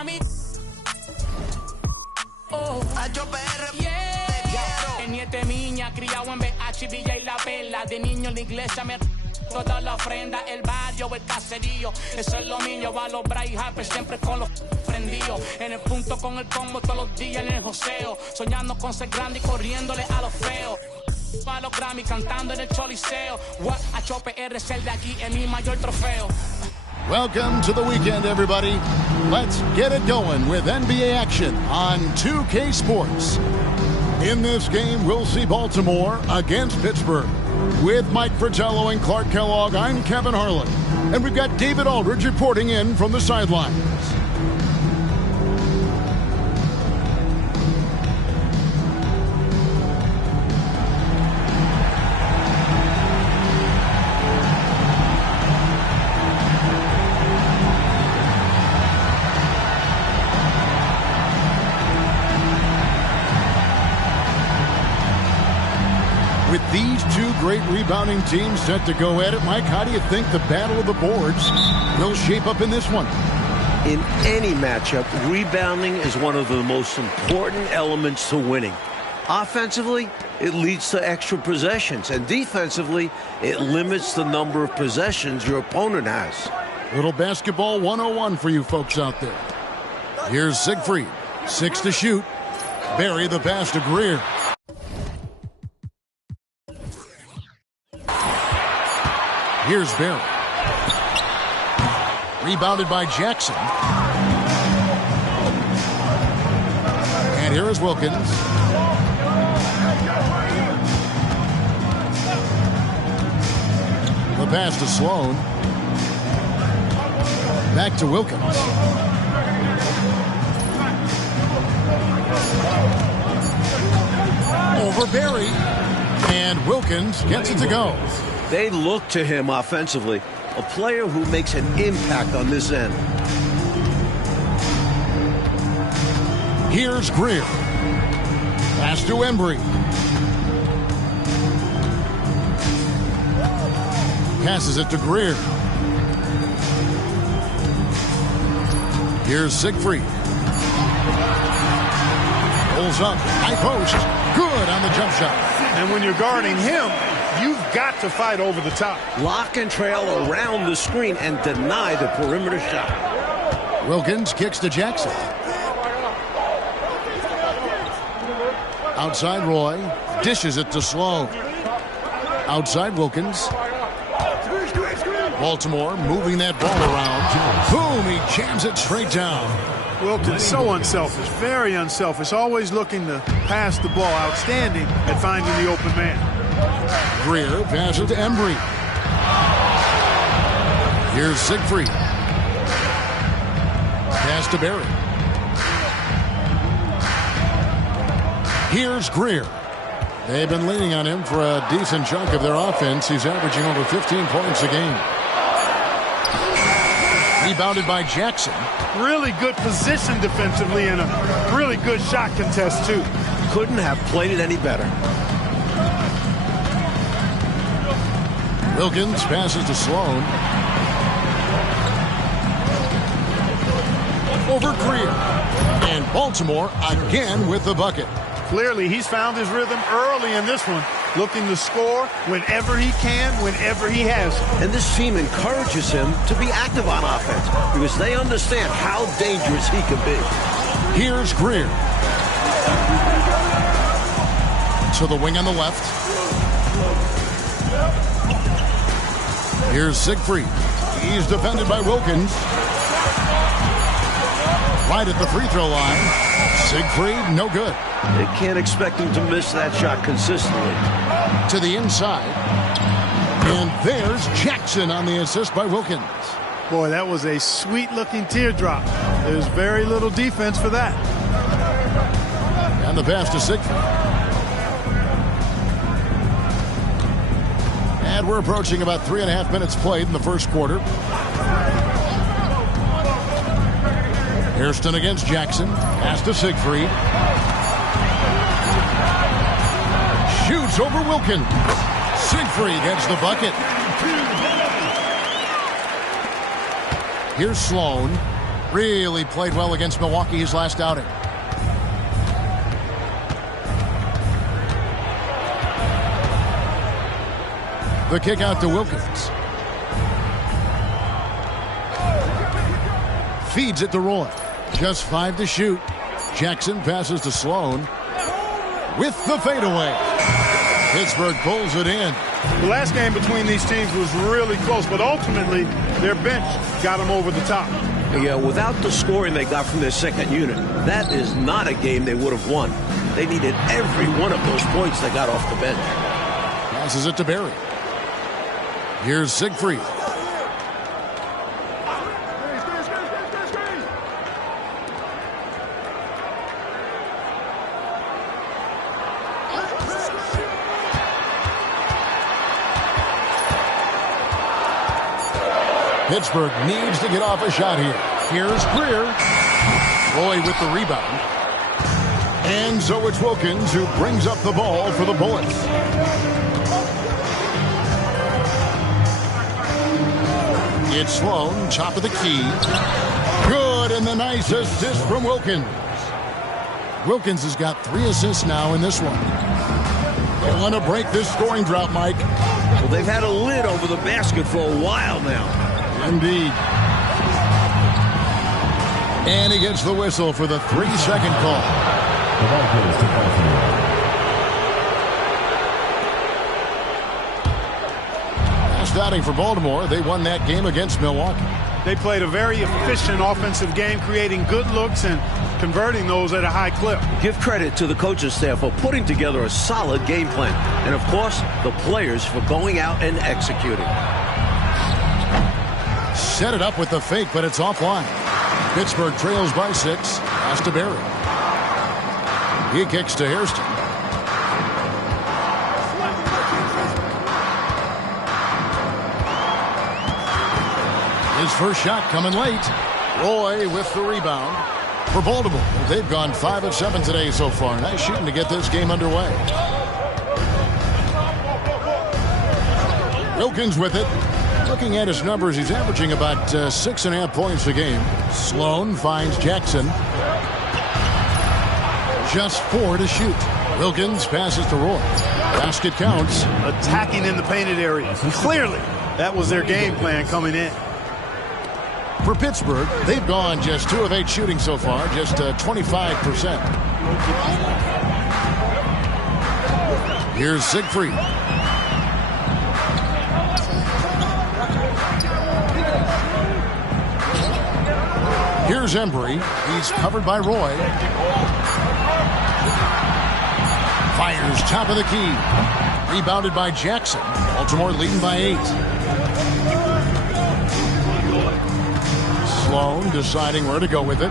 mami. Oh, yeah. En niete miña, criado en BH, Villa y La Vela. De niño en la iglesia me toda la ofrenda, el barrio, el caserío. Eso es lo mío, va a los Bright Harper siempre con los prendidos. En el punto con el combo todos los días en el joseo. Soñando con ser grande y corriéndole a los feos. A los Grammy cantando en el Choliseo. HOPR es el de aquí, es mi mayor trofeo. Welcome to the weekend, everybody. Let's get it going with NBA action on 2K Sports. In this game, we'll see Baltimore against Pittsburgh. With Mike Fratello and Clark Kellogg, I'm Kevin Harlan. And we've got David Aldridge reporting in from the sidelines. With these two great rebounding teams set to go at it, Mike, how do you think the battle of the boards will shape up in this one? In any matchup, rebounding is one of the most important elements to winning. Offensively, it leads to extra possessions, and defensively, it limits the number of possessions your opponent has. Little basketball 101 for you folks out there. Here's Siegfried, 6 to shoot. Barry the pass to Greer. Here's Barry. Rebounded by Jackson. And here is Wilkins. The pass to Sloan. Back to Wilkins. Over Barry. And Wilkins gets it to go. They look to him offensively, a player who makes an impact on this end. Here's Greer. Pass to Embry. Passes it to Greer. Here's Siegfried. Pulls up, high post. Good on the jump shot. And when you're guarding him, you've got to fight over the top. Lock and trail around the screen and deny the perimeter shot. Wilkins kicks to Jackson. Outside Roy. Dishes it to Sloan. Outside Wilkins. Baltimore moving that ball around. Boom, he jams it straight down. Wilkins, so unselfish, very unselfish. Always looking to pass the ball. Outstanding at finding the open man. Greer passes to Embry. Here's Siegfried. Pass to Barry. Here's Greer. They've been leaning on him for a decent chunk of their offense. He's averaging over 15 points a game. Rebounded by Jackson. Really good position defensively and a really good shot contest, too. Couldn't have played it any better. Wilkins passes to Sloan. Over Greer. And Baltimore again with the bucket. Clearly, he's found his rhythm early in this one, looking to score whenever he can, whenever he has. And this team encourages him to be active on offense because they understand how dangerous he can be. Here's Greer. To the wing on the left. Here's Siegfried. He's defended by Wilkins. Right at the free throw line. Siegfried, no good. They can't expect him to miss that shot consistently. To the inside. And there's Jackson on the assist by Wilkins. Boy, that was a sweet-looking teardrop. There's very little defense for that. And the pass to Siegfried. And we're approaching about 3.5 minutes played in the first quarter. Hairston against Jackson. Pass to Siegfried. Shoots over Wilkins. Siegfried gets the bucket. Here's Sloan. Really played well against Milwaukee his last outing. The kick out to Wilkins. Feeds it to Roy. Just 5 to shoot. Jackson passes to Sloan with the fadeaway. Pittsburgh pulls it in. The last game between these teams was really close, but ultimately their bench got them over the top. Yeah, without the scoring they got from their second unit, that is not a game they would have won. They needed every one of those points they got off the bench. Passes it to Barry. Here's Siegfried. Pittsburgh needs to get off a shot here. Here's Greer. Roy with the rebound. And so it's Wilkins who brings up the ball for the Bullets. It's Sloan, top of the key. Good, and the nice assist from Wilkins. Wilkins has got 3 assists now in this one. They want to break this scoring drought, Mike. Well, they've had a lid over the basket for a while now. Indeed. And he gets the whistle for the 3-second call. Last outing for Baltimore. They won that game against Milwaukee. They played a very efficient offensive game, creating good looks and converting those at a high clip. Give credit to the coaching staff for putting together a solid game plan. And, of course, the players for going out and executing. Set it up with the fake, but it's offline. Pittsburgh trails by 6. Pass to Barry. He kicks to Hairston. His first shot coming late. Roy with the rebound for Baltimore. They've gone 5 of 7 today so far. Nice shooting to get this game underway. Wilkins with it. Looking at his numbers, he's averaging about 6.5 points a game. Sloan finds Jackson. Just 4 to shoot. Wilkins passes to Roy. Basket counts. Attacking in the painted area. Clearly, that was their game plan coming in. For Pittsburgh, they've gone just 2 of 8 shooting so far, just 25%. Here's Siegfried. Here's Embry. He's covered by Roy. Fires top of the key. Rebounded by Jackson. Baltimore leading by 8. Sloan deciding where to go with it.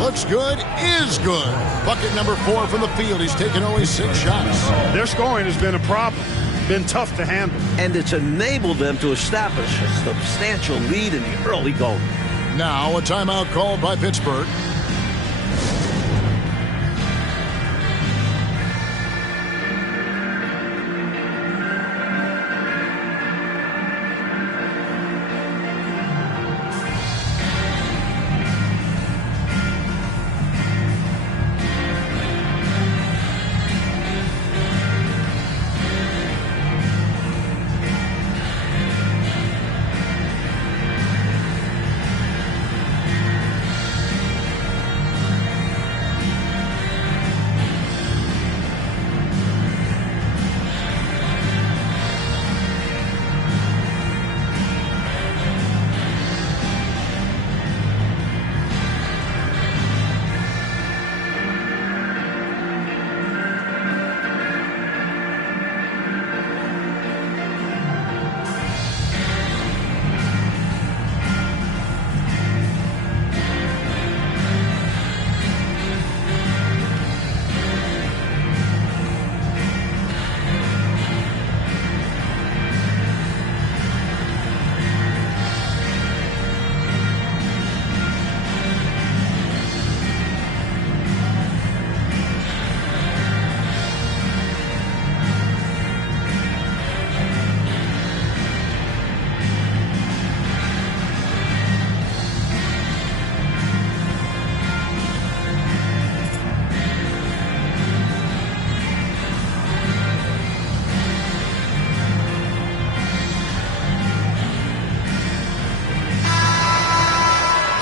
Looks good, is good. Bucket number 4 from the field. He's taken only 6 shots. Their scoring has been a problem. Been tough to handle. And it's enabled them to establish a substantial lead in the early going. Now a timeout called by Pittsburgh.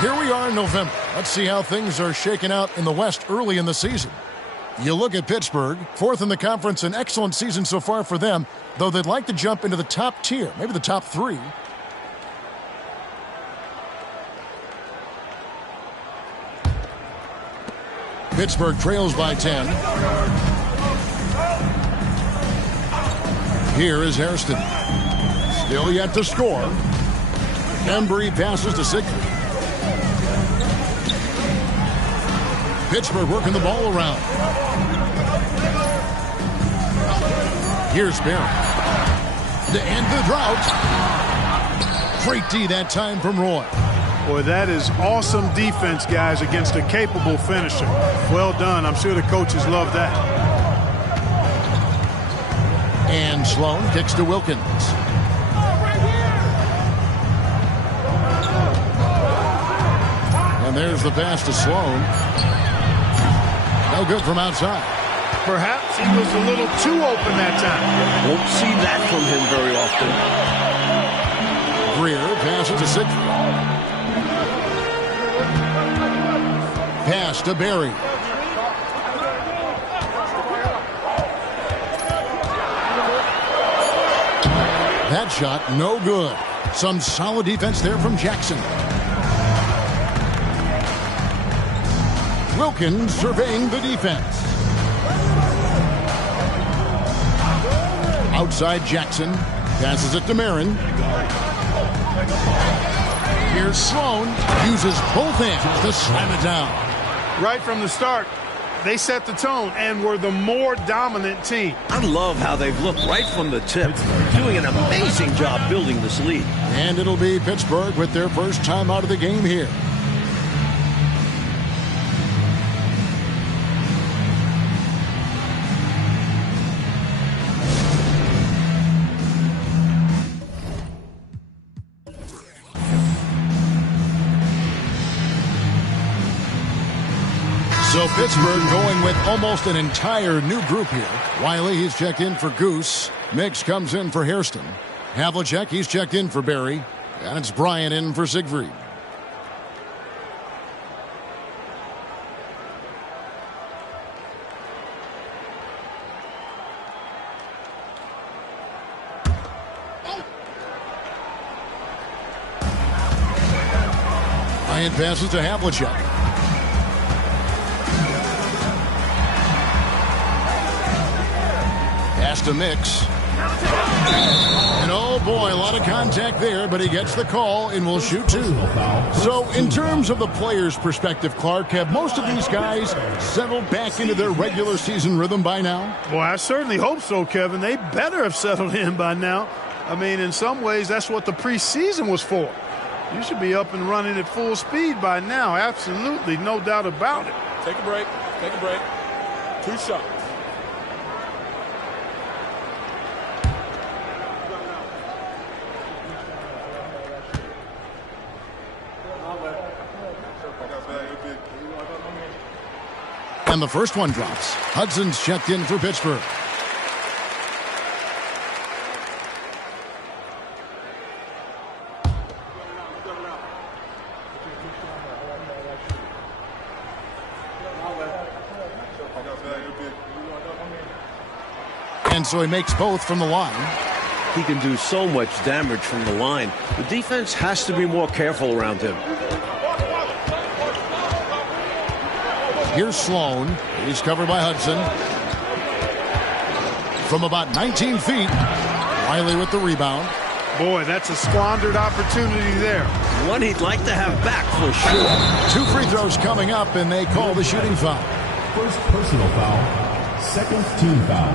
Here we are in November. Let's see how things are shaking out in the West early in the season. You look at Pittsburgh, 4th in the conference, an excellent season so far for them, though they'd like to jump into the top tier, maybe the top 3. Pittsburgh trails by 10. Here is Hairston. Still yet to score. Embry passes to Siegfried. Pittsburgh working the ball around. Here's Barry. To end the drought. Great D that time from Roy. Boy, that is awesome defense, guys, against a capable finisher. Well done. I'm sure the coaches love that. And Sloan kicks to Wilkins. And there's the pass to Sloan. No good from outside. Perhaps he was a little too open that time. Won't see that from him very often. Greer passes to Siegfried. Pass to Barry. That shot, no good. Some solid defense there from Jackson. Wilkins surveying the defense. Outside Jackson. Passes it to Marin. Here's Sloan. Uses both hands to slam it down. Right from the start, they set the tone and were the more dominant team. I love how they've looked right from the tip. Doing an amazing job building this lead. And it'll be Pittsburgh with their first time out of the game here. So Pittsburgh going with almost an entire new group here. Wiley, he's checked in for Goose. Mix comes in for Hairston. Havlicek, he's checked in for Barry. And it's Bryant in for Siegfried. Bryant passes to Havlicek. Pass to Mix. And oh boy, a lot of contact there, but he gets the call and will shoot 2. So in terms of the players' perspective, Clark, have most of these guys settled back into their regular season rhythm by now? Well, I certainly hope so, Kevin. They better have settled in by now. I mean, in some ways, that's what the preseason was for. You should be up and running at full speed by now. Absolutely, no doubt about it. Take a break. Take a break. 2 shots. And the first one drops. Hudson's checked in for Pittsburgh. And so he makes both from the line. He can do so much damage from the line. The defense has to be more careful around him. Here's Sloan. He's covered by Hudson. From about 19 feet, Wiley with the rebound. Boy, that's a squandered opportunity there. One he'd like to have back for sure. 2 free throws coming up, and they call the shooting foul. First personal foul, second team foul.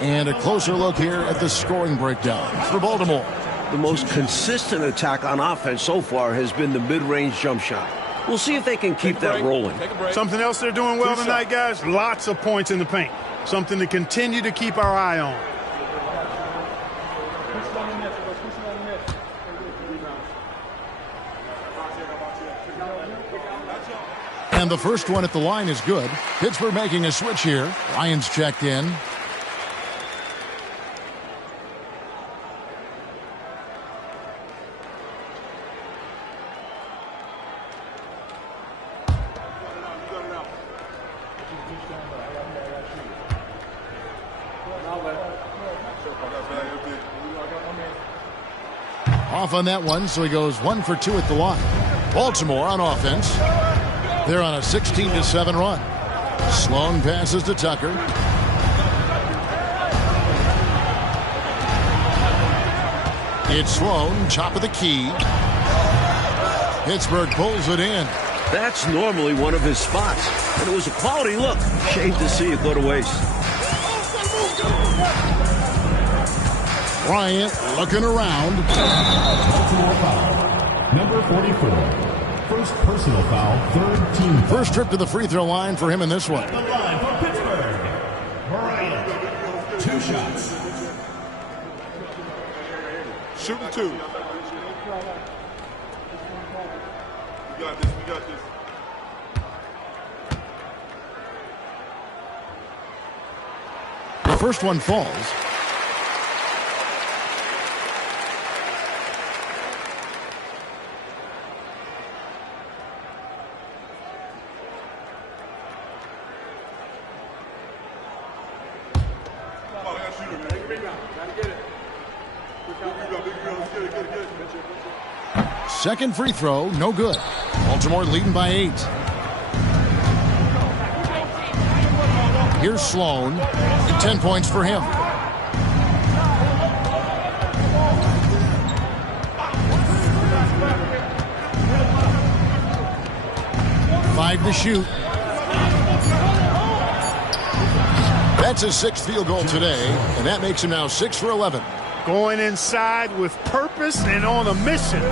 And a closer look here at the scoring breakdown for Baltimore. The most consistent attack on offense so far has been the mid-range jump shot. We'll see if they can keep that rolling. Something else they're doing well tonight, guys, lots of points in the paint. Something to continue to keep our eye on. And the first one at the line is good. Pittsburgh making a switch here. Ryan's checked in. Off on that one, so he goes 1 for 2 at the line. Baltimore on offense. They're on a 16-7 run. Sloan passes to Tucker. It's Sloan, top of the key. Pittsburgh pulls it in. That's normally one of his spots, and it was a quality look. Shame to see it go to waste. Bryant looking around. Personal foul. Number 44. First personal foul, third team. First trip to the free throw line for him in this one. The line for Pittsburgh. Bryant. 2 shots. Shooting 2. We got this. We got this. The first one falls. Second free throw, no good. Baltimore leading by 8. Here's Sloan. 10 points for him. Five to shoot. That's his 6th field goal today, and that makes him now 6 for 11. Going inside with purpose and on a mission,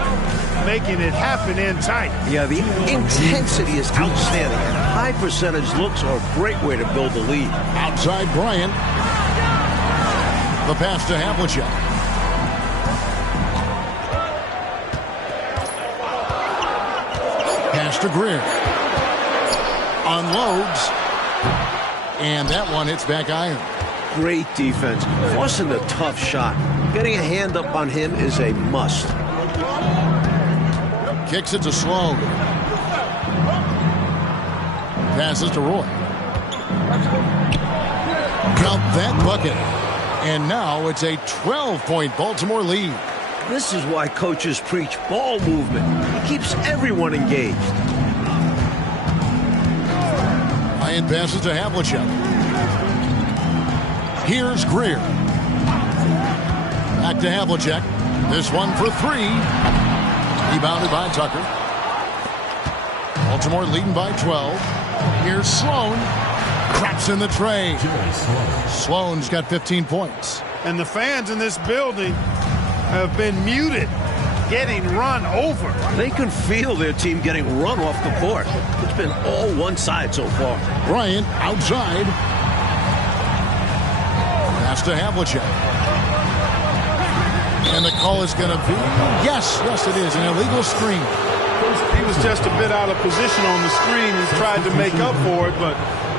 making it happen in tight. Yeah, the intensity is outstanding, and high percentage looks are a great way to build a lead. Outside Bryant. The pass to Havlicek. Pass to Greer. Unloads. And that one hits back iron. Great defense, forcing a tough shot. Getting a hand up on him is a must. Kicks it to Sloan. Passes to Roy. Count that bucket. And now it's a 12-point Baltimore lead. This is why coaches preach ball movement. It keeps everyone engaged. Ryan passes to Havlicek. Here's Greer. Back to Havlicek. This one for 3. Rebounded by Tucker. Baltimore leading by 12. Here's Sloan. Traps in the tray. Sloan's got 15 points. And the fans in this building have been muted, getting run over. They can feel their team getting run off the court. It's been all one side so far. Bryant outside. Pass to Havlicek. And the call is going to be, yes, it is, an illegal screen. He was just a bit out of position on the screen. He tried to make up for it, but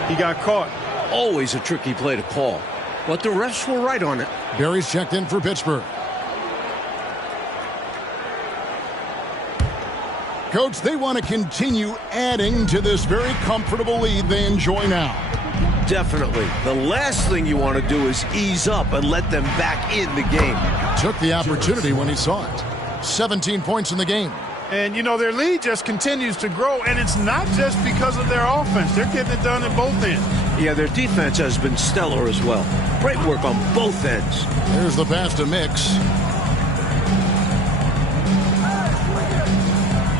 he got caught. Always a tricky play to call, but the refs were right on it. Barry's checked in for Pittsburgh. Coach, they want to continue adding to this very comfortable lead they enjoy now. Definitely. The last thing you want to do is ease up and let them back in the game. Took the opportunity when he saw it. 17 points in the game. And, you know, their lead just continues to grow, and it's not just because of their offense. They're getting it done at both ends. Yeah, their defense has been stellar as well. Great work on both ends. There's the pass to Mix.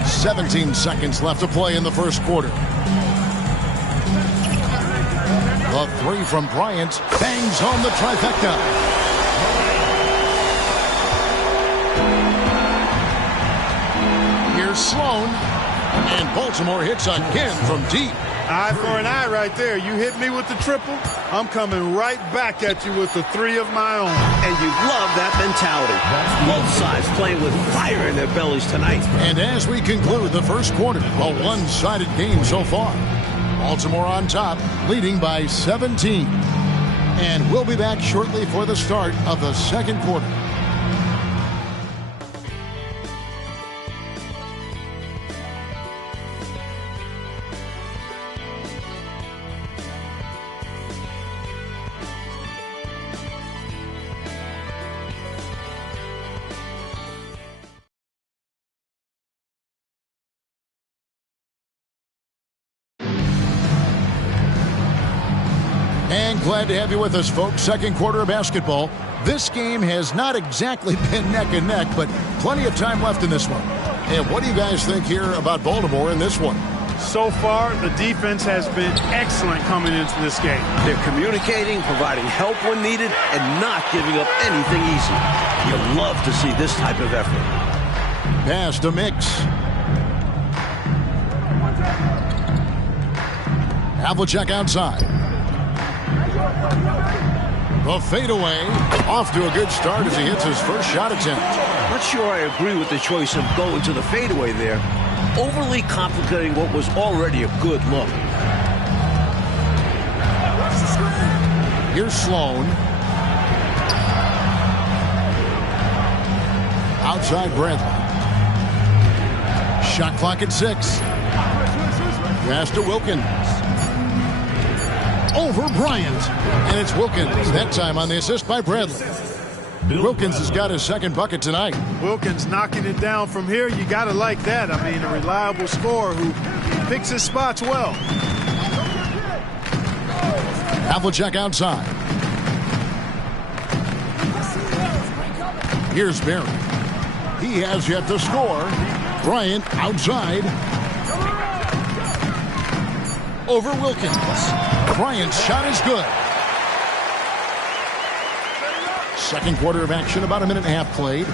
17 seconds left to play in the first quarter. The 3 from Bryant bangs home the trifecta. Here's Sloan, and Baltimore hits again from deep. Eye for an eye right there. You hit me with the triple, I'm coming right back at you with the 3 of my own. And you love that mentality. Both sides playing with fire in their bellies tonight. And as we conclude the first quarter, a one-sided game so far. Baltimore on top, leading by 17. And we'll be back shortly for the start of the second quarter. And glad to have you with us, folks. Second quarter of basketball. This game has not exactly been neck and neck, but plenty of time left in this one. And what do you guys think here about Baltimore in this one? So far, the defense has been excellent coming into this game. They're communicating, providing help when needed, and not giving up anything easy. You love to see this type of effort. Pass to Mix. Havlicek outside. The fadeaway. Off to a good start as he hits his first shot attempt. Not sure I agree with the choice of going to the fadeaway there. Overly complicating what was already a good look. Here's Sloan. Outside Bradley. Shot clock at 6. Pass to Wilkins. Over Bryant. And it's Wilkins. That time on the assist by Bradley. Wilkins has got his second bucket tonight. Wilkins knocking it down from here. You got to like that. I mean, a reliable scorer who picks his spots well. Havlicek outside. Here's Barry. He has yet to score. Bryant outside. Over Wilkins. Bryant's shot is good. Second quarter of action, about a minute and a half played.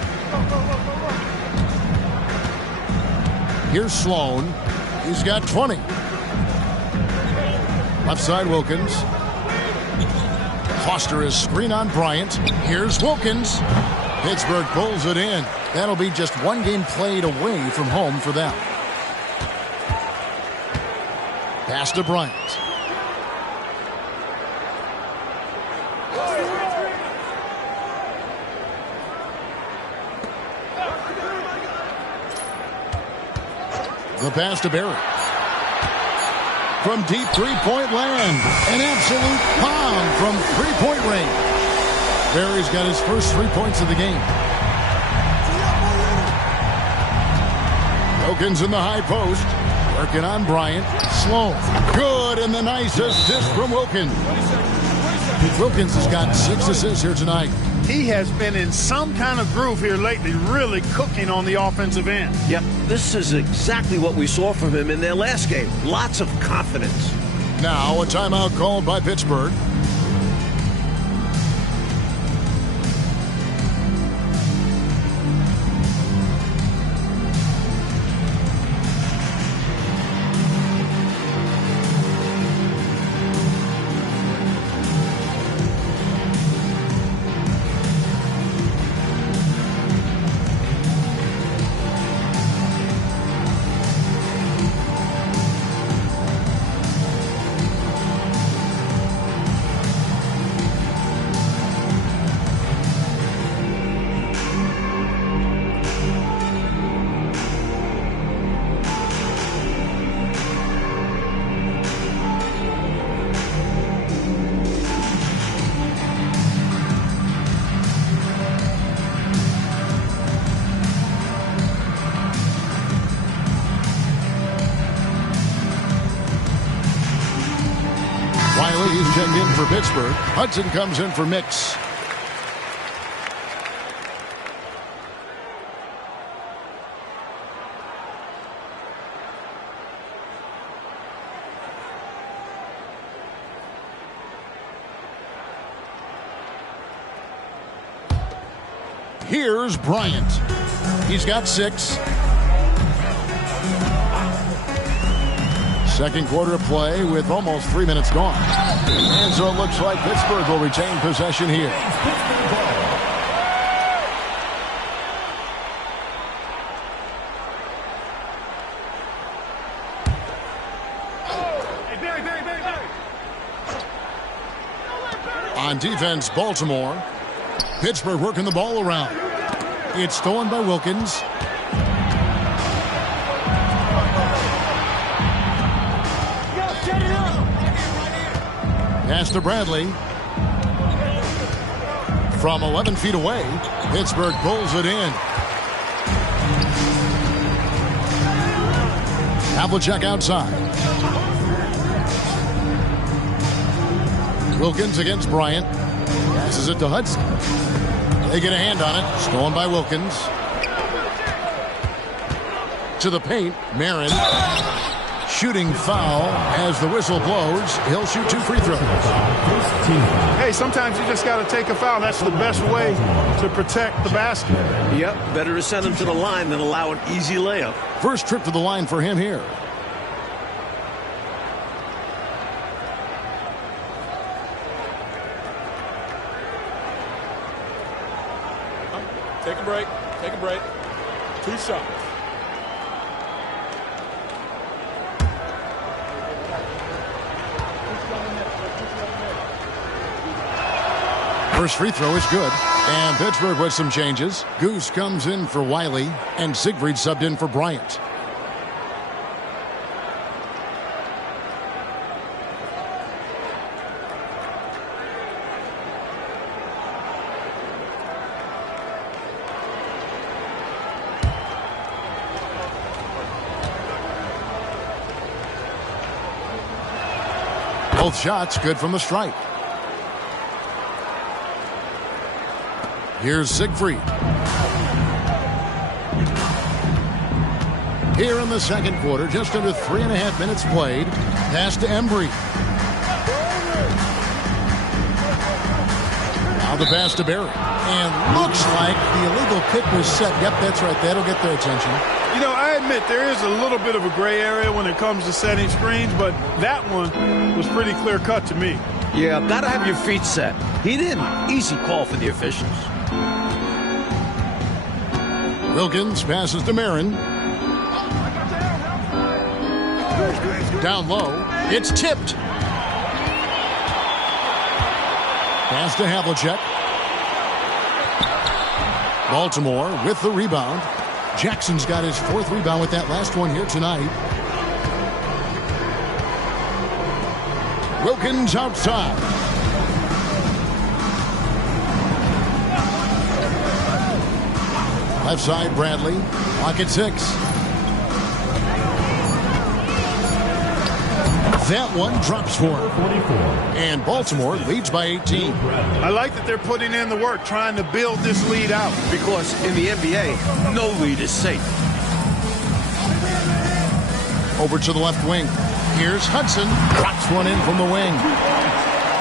Here's Sloan. He's got 20. Left side Wilkins. Foster is screen on Bryant. Here's Wilkins. Pittsburgh pulls it in. That'll be just one game played away from home for them. Pass to Bryant. The pass to Barry. From deep three-point land. An absolute bomb from three-point range. Barry's got his first 3 points of the game. Wilkins in the high post. Working on Bryant. Sloan. Good, and the nice assist from Wilkins. Wilkins has got 6 assists here tonight. He has been in some kind of groove here lately, really cooking on the offensive end. Yep, this is exactly what we saw from him in their last game. Lots of confidence. Now a timeout called by Pittsburgh. He's checked in for Pittsburgh. Hudson comes in for Mix. Here's Bryant. He's got 6. Second quarter of play with almost 3 minutes gone. And so it looks like Pittsburgh will retain possession here. On defense, Baltimore. Pittsburgh working the ball around. It's stolen by Wilkins. Pass to Bradley. From 11 feet away, Pittsburgh pulls it in. Havlicek outside. Wilkins against Bryant. Passes it to Hudson. They get a hand on it. Stolen by Wilkins. To the paint. Marin. Shooting foul as the whistle blows. He'll shoot 2 free throws. Hey, sometimes you just got to take a foul. That's the best way to protect the basket. Yep, better to send him to the line than allow an easy layup. First trip to the line for him here. Take a break. Take a break. 2 shots. First free throw is good. And Pittsburgh with some changes. Goose comes in for Wiley, and Siegfried subbed in for Bryant. Both shots good from the stripe. Here's Siegfried. Here in the second quarter, just under 3.5 minutes played. Pass to Embry. Now the pass to Barry. And looks like the illegal kick was set. Yep, that's right. That'll get their attention. You know, I admit there is a little bit of a gray area when it comes to setting screens, but that one was pretty clear cut to me. Yeah, gotta have your feet set. He didn't. Easy call for the officials. Wilkins passes to Marin. Down low. It's tipped. Pass to Havlicek. Baltimore with the rebound. Jackson's got his 4th rebound with that last one here tonight. Wilkins outside. Left side, Bradley. Clock at 6. That one drops for him. 44. And Baltimore leads by 18. I like that they're putting in the work, trying to build this lead out. Because in the NBA, no lead is safe. Over to the left wing. Here's Hudson. Drops one in from the wing.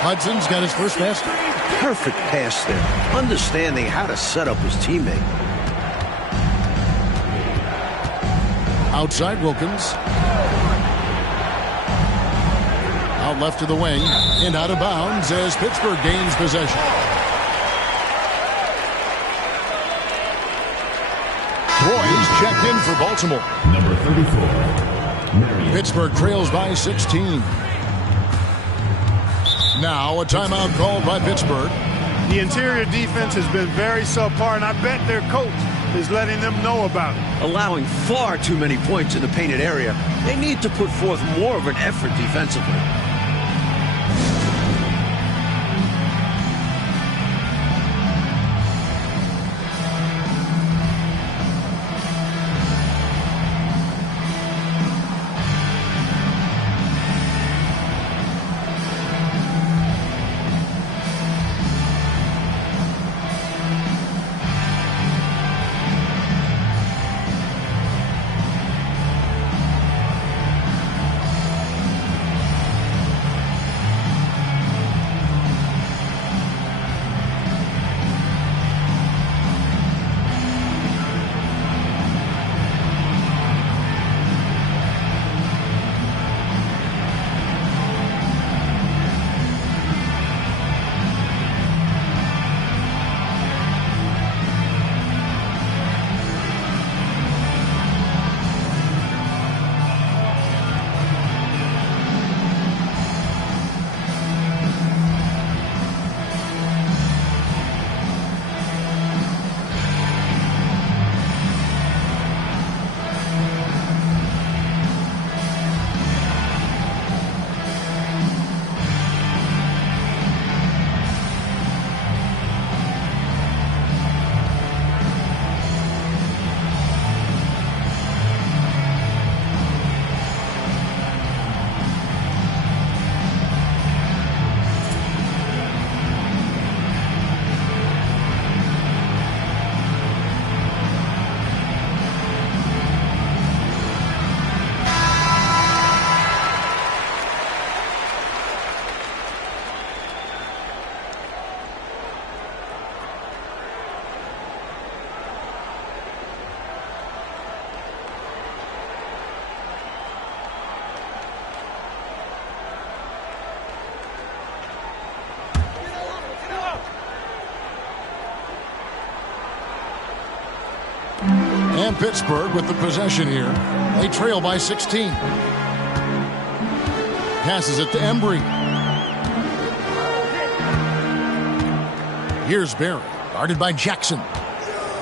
Hudson's got his first basket. Perfect pass there. Understanding how to set up his teammate. Outside Wilkins. Out left to the wing. And out of bounds as Pittsburgh gains possession. Roy's checked in for Baltimore. Number 34. Marion. Pittsburgh trails by 16. Now a timeout called by Pittsburgh. The interior defense has been very subpar, and I bet their coach is letting them know about it. Allowing far too many points in the painted area. They need to put forth more of an effort defensively. And Pittsburgh with the possession here. They trail by 16. Passes it to Embry. Here's Barry, guarded by Jackson.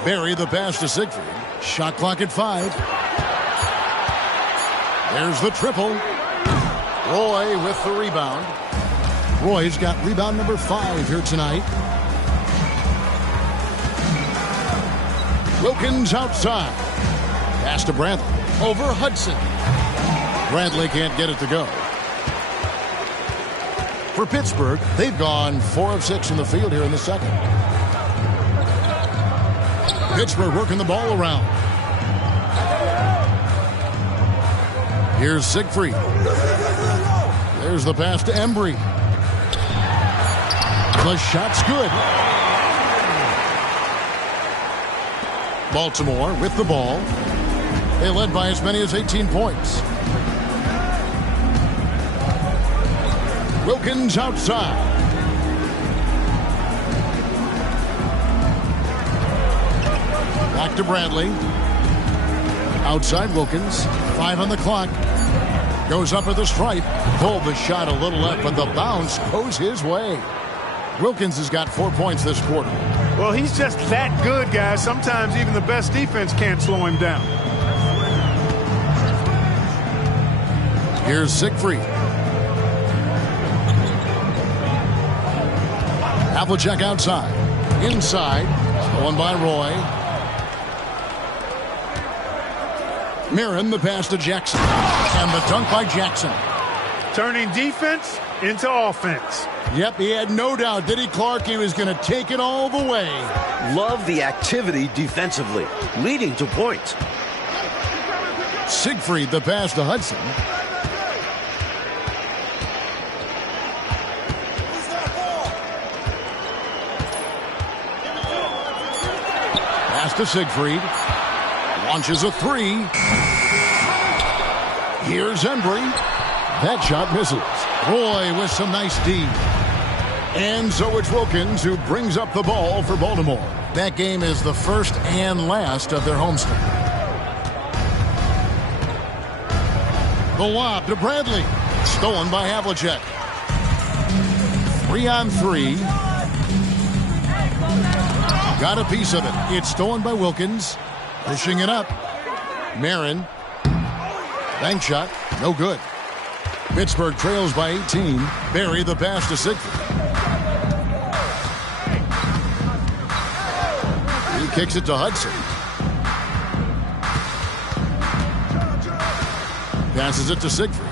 Barry, the pass to Siegfried. Shot clock at 5. There's the triple. Roy with the rebound. Roy's got rebound number 5 here tonight. Wilkins outside. Pass to Bradley. Over Hudson. Bradley can't get it to go. For Pittsburgh, they've gone 4 of 6 in the field here in the second. Pittsburgh working the ball around. Here's Siegfried. There's the pass to Embry. The shot's good. Baltimore with the ball. They led by as many as 18 points. Wilkins outside. Back to Bradley. Outside Wilkins. 5 on the clock. Goes up at the stripe. Pulled the shot a little left, but the bounce goes his way. Wilkins has got 4 points this quarter. Well, he's just that good, guys. Sometimes even the best defense can't slow him down. Here's Siegfried. Havlicek outside. Inside. Stolen by Roy. Mirren, the pass to Jackson. And the dunk by Jackson. Turning defense into offense. Yep, he had no doubt, did he, Clark? He was going to take it all the way. Love the activity defensively, leading to points. Siegfried, the pass to Hudson. Pass to Siegfried. Launches a 3. Here's Embry. That shot misses. Roy with some nice D. And so it's Wilkins who brings up the ball for Baltimore. That game is the first and last of their homestand. The lob to Bradley. Stolen by Havlicek. 3 on 3. Got a piece of it. It's stolen by Wilkins. Pushing it up. Mirren. Bank shot. No good. Pittsburgh trails by 18. Barry, the pass to Siegfried. He kicks it to Hudson. Passes it to Siegfried.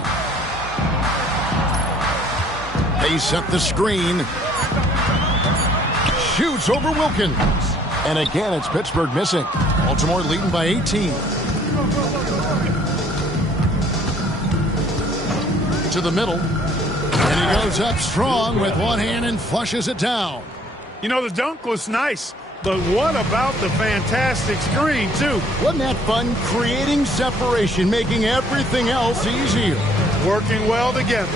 They set the screen. Shoots over Wilkins. And again, it's Pittsburgh missing. Baltimore leading by 18. To the middle. And he goes up strong with one hand and flushes it down. You know, the dunk was nice, but what about the fantastic screen, too? Wasn't that fun? Creating separation, making everything else easier. Working well together.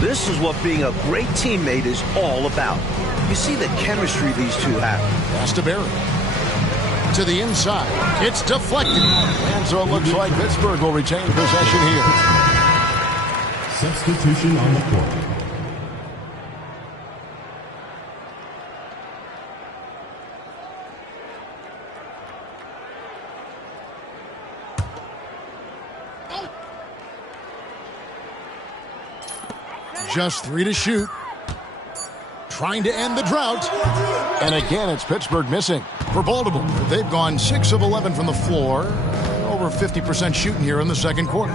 This is what being a great teammate is all about. You see the chemistry these two have. Pass to Barry. To the inside. It's deflected. And so it looks like Pittsburgh will retain possession here. Substitution on the court. Just 3 to shoot. Trying to end the drought. And again, it's Pittsburgh missing. For Baltimore, they've gone 6 of 11 from the floor. Over 50% shooting here in the second quarter.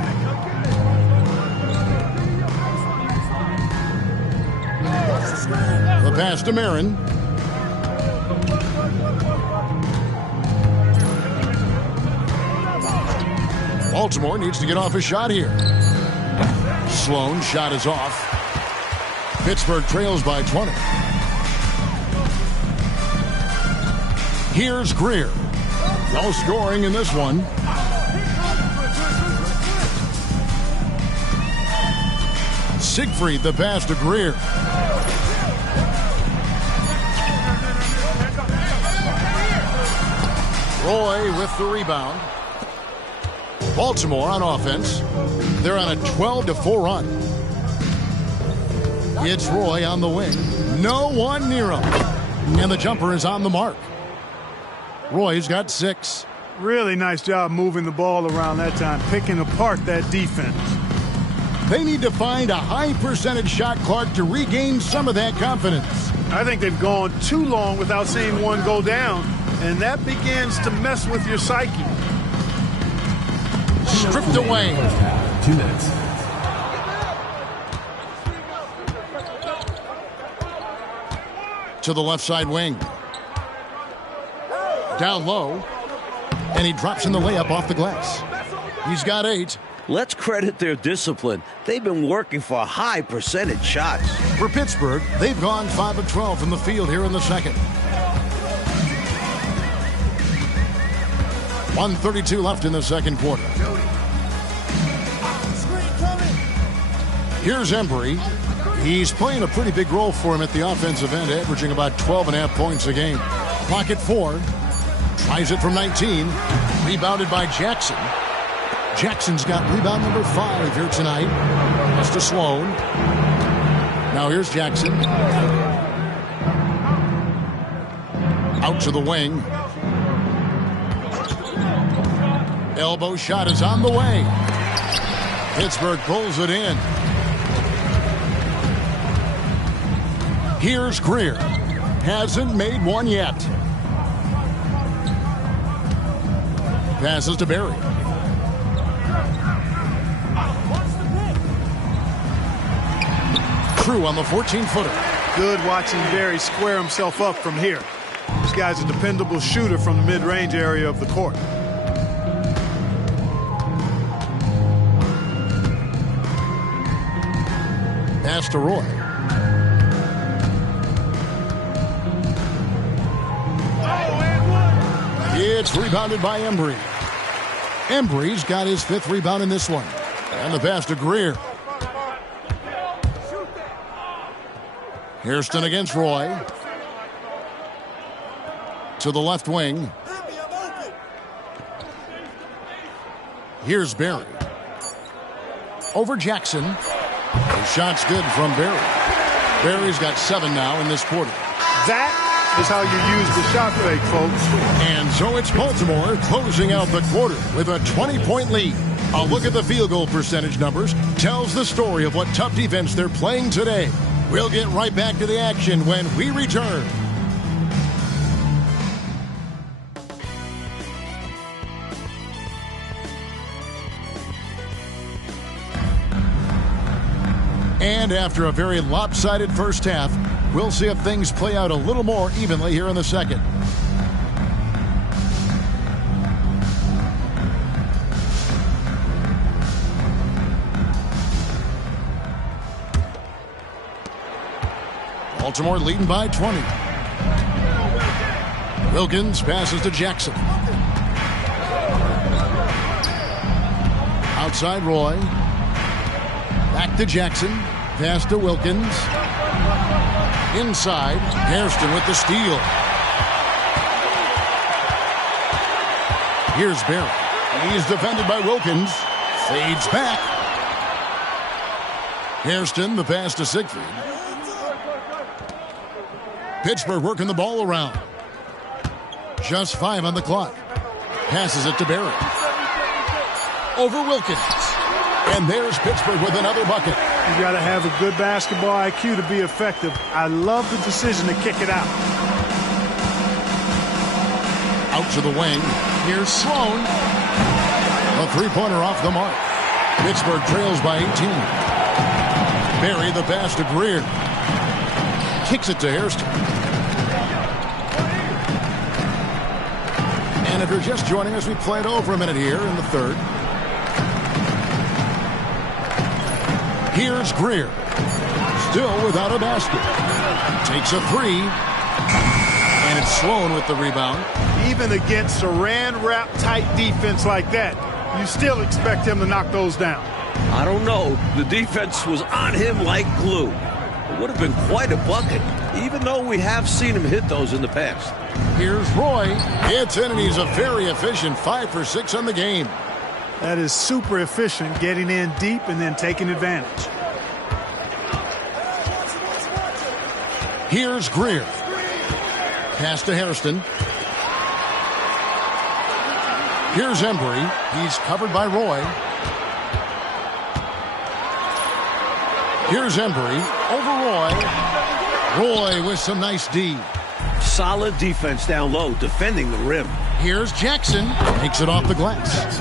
The pass to Mirren. Baltimore needs to get off a shot here. Sloan, shot is off. Pittsburgh trails by 20. Here's Greer. No scoring in this one. Siegfried, the pass to Greer. Roy with the rebound. Baltimore on offense. They're on a 12-4 run. It's Roy on the wing. No one near him. And the jumper is on the mark. Roy's got 6. Really nice job moving the ball around that time, picking apart that defense. They need to find a high percentage shot, Clark, to regain some of that confidence. I think they've gone too long without seeing one go down, and that begins to mess with your psyche. Stripped away. 2 minutes. To the left side wing. Down low. And he drops in the layup off the glass. He's got 8. Let's credit their discipline. They've been working for high percentage shots. For Pittsburgh, they've gone 5 of 12 from the field here in the second. 1:32 left in the second quarter. Here's Embry. He's playing a pretty big role for him at the offensive end, averaging about 12.5 points a game. Clock at 4. Tries it from 19. Rebounded by Jackson. Jackson's got rebound number 5 here tonight. That's to Sloan. Now here's Jackson. Out to the wing. Elbow shot is on the way. Pittsburgh pulls it in. Here's Greer. Hasn't made one yet. Passes to Barry. Crew on the 14-footer. Good watching Barry square himself up from here. This guy's a dependable shooter from the mid-range area of the court. Pass to Roy. It's rebounded by Embry. Embry's got his 5th rebound in this one. And the pass to Greer. Hairston against Roy. To the left wing. Here's Barry. Over Jackson. The shot's good from Barry. Barry's got 7 now in this quarter. That is how you use the shot fake, folks. And so it's Baltimore closing out the quarter with a 20-point lead. A look at the field goal percentage numbers tells the story of what tough defense they're playing today. We'll get right back to the action when we return. And after a very lopsided first half, we'll see if things play out a little more evenly here in the second. Baltimore leading by 20. Wilkins passes to Jackson. Outside Roy. Back to Jackson. Pass to Wilkins. Inside, Hairston with the steal. Here's Barry. He's defended by Wilkins. Fades back. Hairston, the pass to Siegfried. Pittsburgh working the ball around. Just 5 on the clock. Passes it to Barry. Over Wilkins. And there's Pittsburgh with another bucket. You got to have a good basketball IQ to be effective. I love the decision to kick it out. Out to the wing. Here's Sloan. A three-pointer off the mark. Pittsburgh trails by 18. Barry the pass to Greer. Kicks it to Hairston. And if you're just joining us, we played over a minute here in the third. Here's Greer. Still without a basket. Takes a 3. And it's Sloan with the rebound. Even against Saran wrap tight defense like that, you still expect him to knock those down. I don't know. The defense was on him like glue. It would have been quite a bucket even though we have seen him hit those in the past. Here's Roy. It's in, and he's a very efficient 5 for 6 on the game. That is super efficient, getting in deep and then taking advantage. Here's Greer. Pass to Hairston. Here's Embry. He's covered by Roy. Here's Embry. Over Roy. Roy with some nice D. Solid defense down low, defending the rim. Here's Jackson. Takes it off the glass.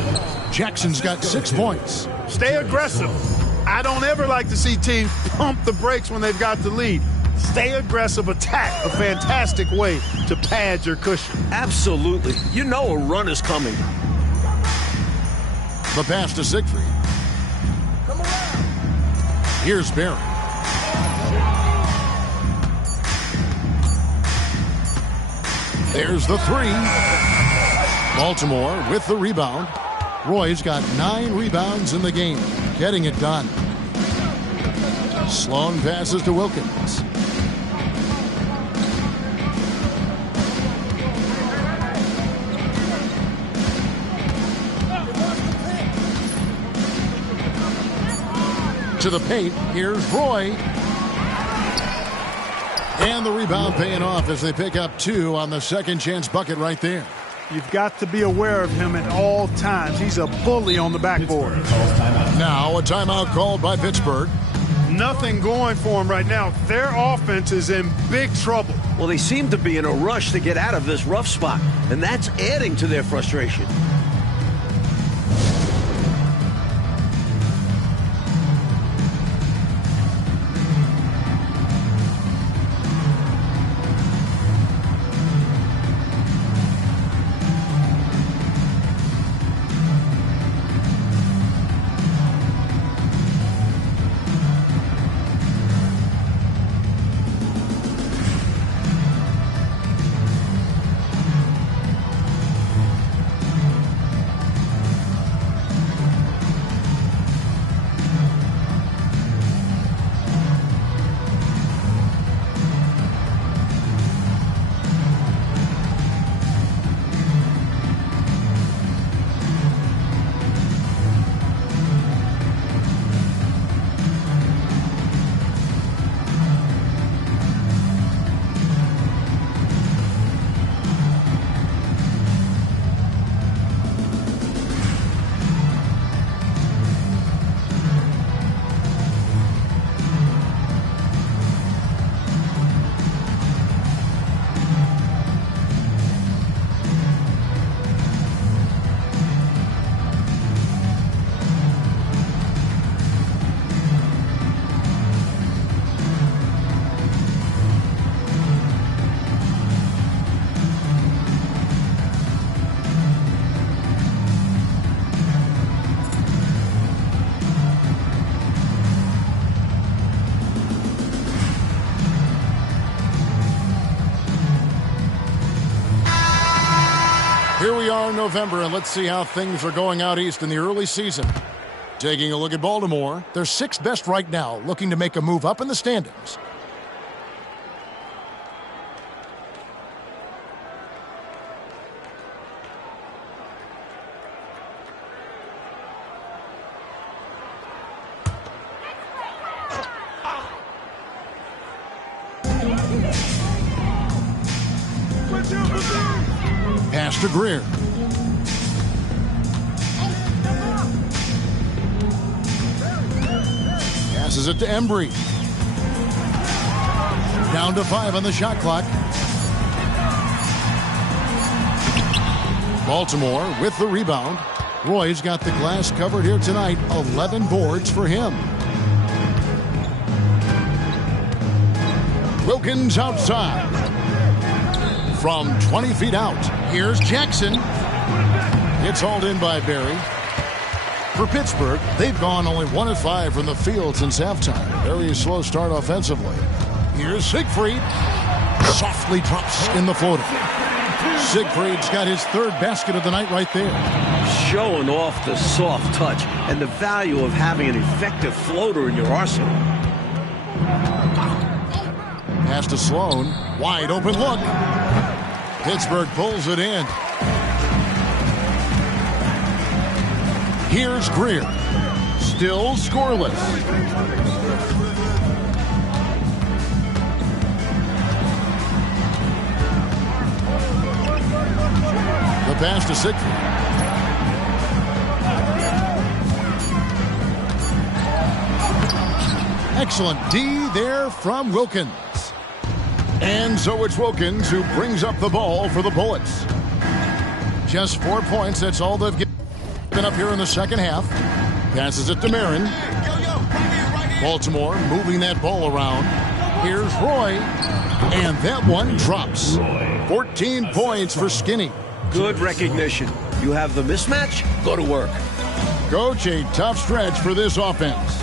Jackson's got 6 points. Stay aggressive. I don't ever like to see teams pump the brakes when they've got the lead. Stay aggressive, attack. A fantastic way to pad your cushion. Absolutely. You know a run is coming. The pass to Siegfried. Here's Barry. There's the 3. Baltimore with the rebound. Roy's got 9 rebounds in the game, getting it done. Sloan passes to Wilkins. To the paint, here's Roy. And the rebound paying off as they pick up 2 on the second chance bucket right there. You've got to be aware of him at all times. He's a bully on the backboard. Now a timeout called by Pittsburgh. Nothing going for him right now. Their offense is in big trouble. Well, they seem to be in a rush to get out of this rough spot, and that's adding to their frustration. Here we are in November, and let's see how things are going out east in the early season. Taking a look at Baltimore, they're 6th best right now, looking to make a move up in the standings. Pass to Greer. Passes it to Embry. Down to 5 on the shot clock. Baltimore with the rebound. Roy's got the glass covered here tonight. 11 boards for him. Wilkins outside. From 20 feet out, here's Jackson. It's hauled in by Barry. For Pittsburgh, they've gone only 1 of 5 from the field since halftime. Very slow start offensively. Here's Siegfried. Softly drops in the floater. Siegfried's got his 3rd basket of the night right there. Showing off the soft touch and the value of having an effective floater in your arsenal. Pass to Sloan. Wide open look. Pittsburgh pulls it in. Here's Greer. Still scoreless. The pass to Siegfried. Excellent D there from Wilkins. And so it's Wilkins who brings up the ball for the Bullets. Just 4 points, that's all they've given up here in the second half. Passes it to Marin. Baltimore moving that ball around. Here's Roy. And that one drops. 14 points for Skinny. Good recognition. You have the mismatch, go to work. Coach, a tough stretch for this offense.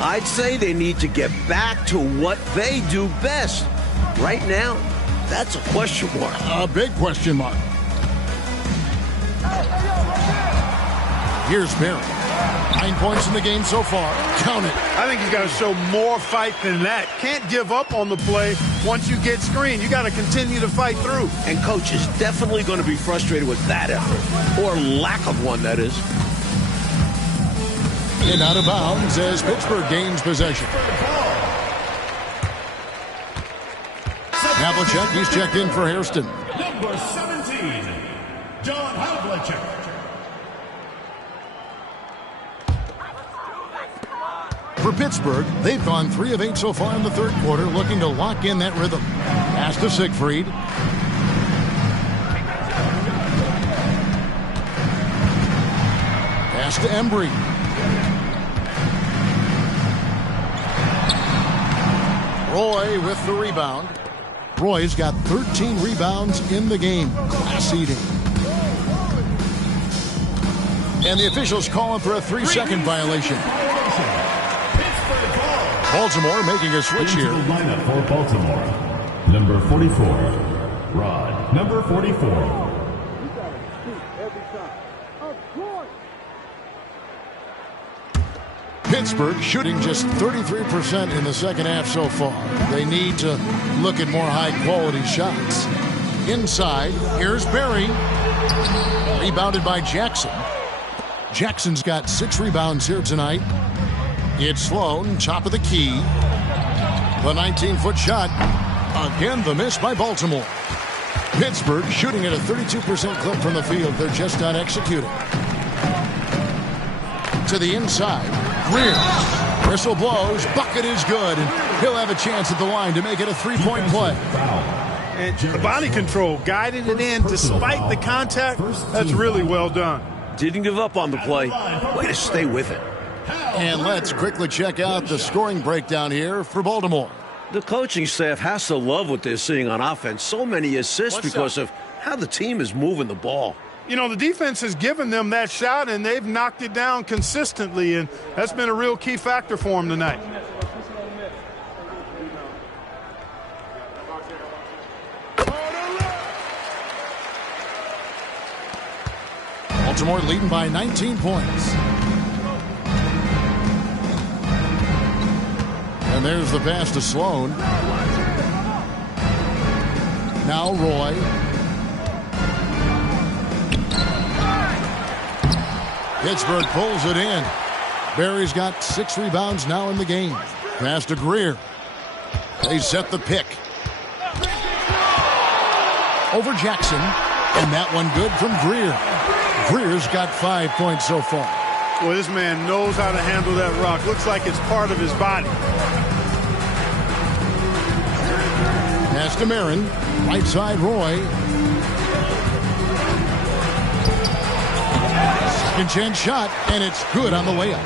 I'd say they need to get back to what they do best. Right now, that's a question mark. A big question mark. Here's Barry. 9 points in the game so far. Count it. I think he's got to show more fight than that. Can't give up on the play once you get screened. You got to continue to fight through. And coach is definitely going to be frustrated with that effort, or lack of one, that is. And out of bounds as Pittsburgh gains possession. Havlicek, he's checked in for Hairston. Number 17, John Havlicek. For Pittsburgh, they've gone 3 of 8 so far in the third quarter, looking to lock in that rhythm. Pass to Siegfried. Pass to Embry. Roy with the rebound. Roy's got 13 rebounds in the game. Class eating. And the officials calling for a 3-second violation. Baltimore making a switch here. Lineup for Baltimore. Number 44, Rod. Number 44. Pittsburgh shooting just 33% in the second half so far. They need to look at more high-quality shots. Inside, here's Barry. Rebounded by Jackson. Jackson's got 6 rebounds here tonight. It's Sloan, top of the key. The 19-foot shot. Again, the miss by Baltimore. Pittsburgh shooting at a 32% clip from the field. They're just not executing. To the inside. Greer. Whistle blows. Bucket is good. And he'll have a chance at the line to make it a 3-point play. And the body control, guided it in despite the contact. That's really well done. Didn't give up on the play. Way to stay with it. And let's quickly check out the scoring breakdown here for Baltimore. The coaching staff has to love what they're seeing on offense. So many assists because of how the team is moving the ball. You know, the defense has given them that shot, and they've knocked it down consistently, and that's been a real key factor for them tonight. Baltimore leading by 19 points. And there's the pass to Sloan. Now Roy. Pittsburgh pulls it in. Barry's got 6 rebounds now in the game. Pass to Greer. They set the pick. Over Jackson. And that one good from Greer. Greer's got 5 points so far. Well, this man knows how to handle that rock. Looks like it's part of his body. Pass to Marin. Right side Roy. Second chance shot, and it's good on the layup.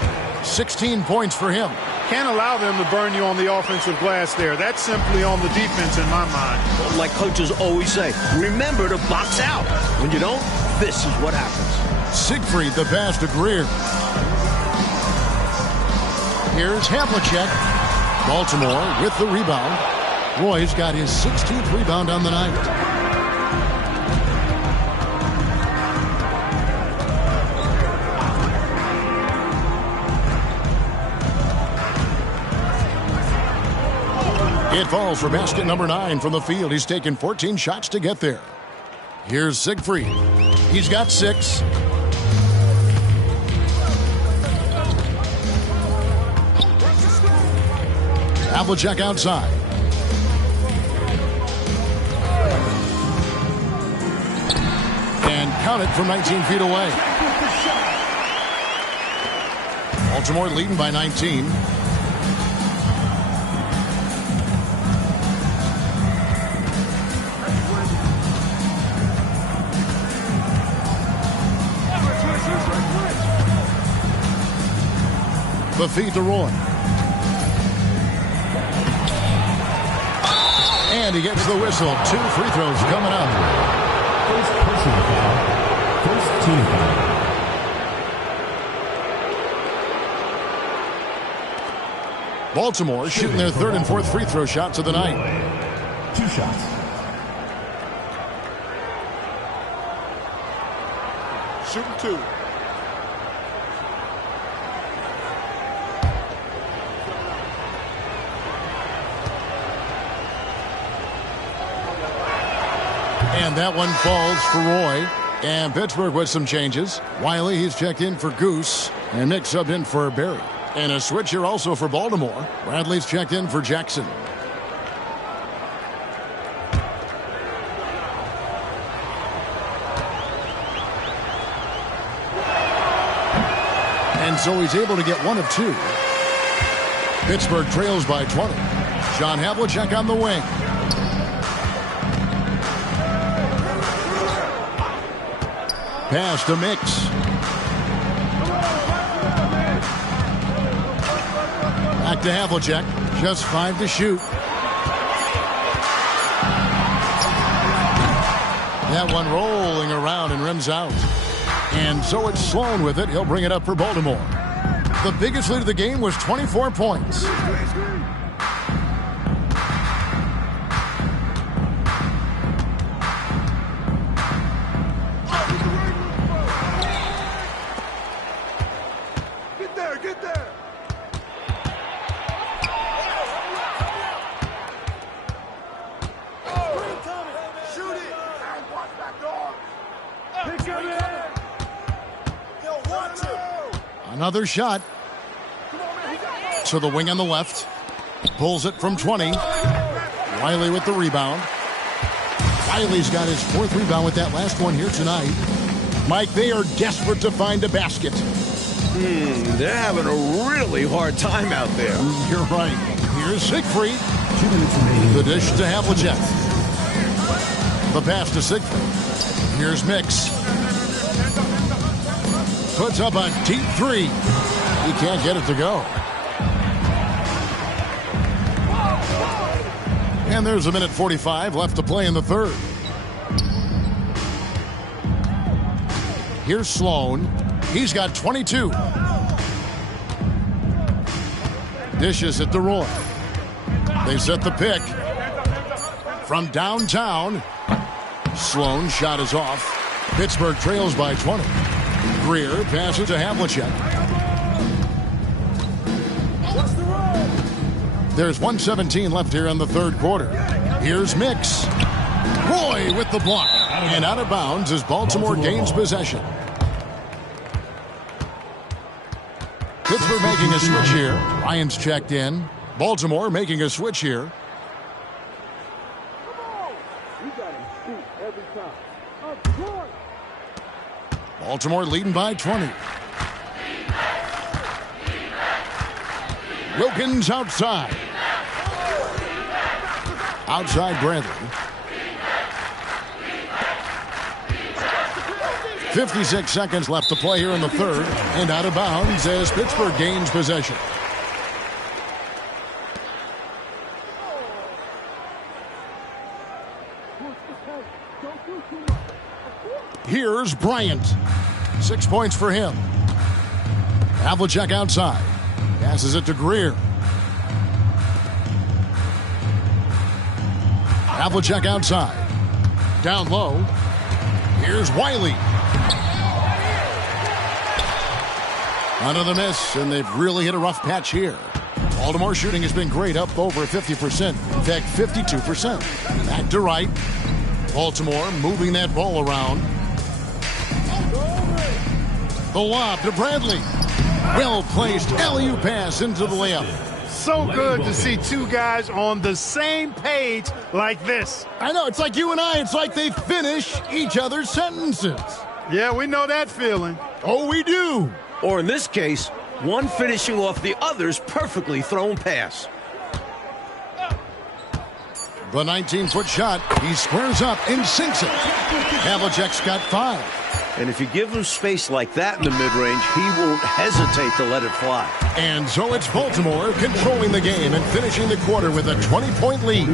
16 points for him. Can't allow them to burn you on the offensive glass there. That's simply on the defense in my mind. Like coaches always say, remember to box out. When you don't, this is what happens. Siegfried the pass to Greer. Here's Havlicek. Baltimore with the rebound. Roy's got his 16th rebound on the night. It falls for basket number 9 from the field. He's taken 14 shots to get there. Here's Siegfried. He's got 6. Havlicek outside. And count it from 19 feet away. Baltimore leading by 19. The feed to Roy. And he gets the whistle. 2 free throws coming up. First personal foul. First team foul. Baltimore shooting their 3rd and 4th free throw shots of the night. 2 shots. Shooting 2. And that one falls for Roy. And Pittsburgh with some changes. Wiley, he's checked in for Goose. And Nick subbed in for Berry. And a switch here also for Baltimore. Bradley's checked in for Jackson. And so he's able to get 1 of 2. Pittsburgh trails by 20. John Havlicek on the wing. Pass to Mix. Back to Havlicek. Just 5 to shoot. That one rolling around and rims out. And so it's Sloan with it. He'll bring it up for Baltimore. The biggest lead of the game was 24 points. Another shot. So the wing on the left. Pulls it from 20. Wiley with the rebound. Wiley's got his 4th rebound with that last one here tonight. Mike, they are desperate to find a basket. They're having a really hard time out there. You're right. Here's Siegfried. 2 minutes remaining. The dish to Havlicek. The pass to Siegfried. Here's Mix. Puts up a deep 3. He can't get it to go. And there's 1:45 left to play in the 3rd. Here's Sloan. He's got 22. Dishes it to Roy. They set the pick. From downtown. Sloan shot is off. Pittsburgh trails by 20. Greer passes to Havlicek. There's 1:17 left here in the 3rd quarter. Here's Mix. Roy with the block. And out of bounds as Baltimore gains possession. Pittsburgh making a switch here. Ryan's checked in. Baltimore making a switch here. Baltimore leading by 20. Wilkins outside. Outside Bradley. 56 seconds left to play here in the 3rd. And out of bounds as Pittsburgh gains possession. Here's Bryant. 6 points for him. Havlicek outside. Passes it to Greer. Havlicek outside. Down low. Here's Wiley. Another miss, and they've really hit a rough patch here. Baltimore shooting has been great, up over 50%. In fact, 52%. Back to Wright. Baltimore moving that ball around. The lob to Bradley. Well-placed alley-oop pass into the layup. So good to see two guys on the same page like this. I know, it's like you and I. It's like they finish each other's sentences. Yeah, we know that feeling. Oh, we do. Or in this case, one finishing off the other's perfectly thrown pass. The 19-foot shot, he squares up and sinks it. Havlicek's got 5. And if you give him space like that in the mid-range, he won't hesitate to let it fly. And so it's Baltimore controlling the game and finishing the quarter with a 20-point lead.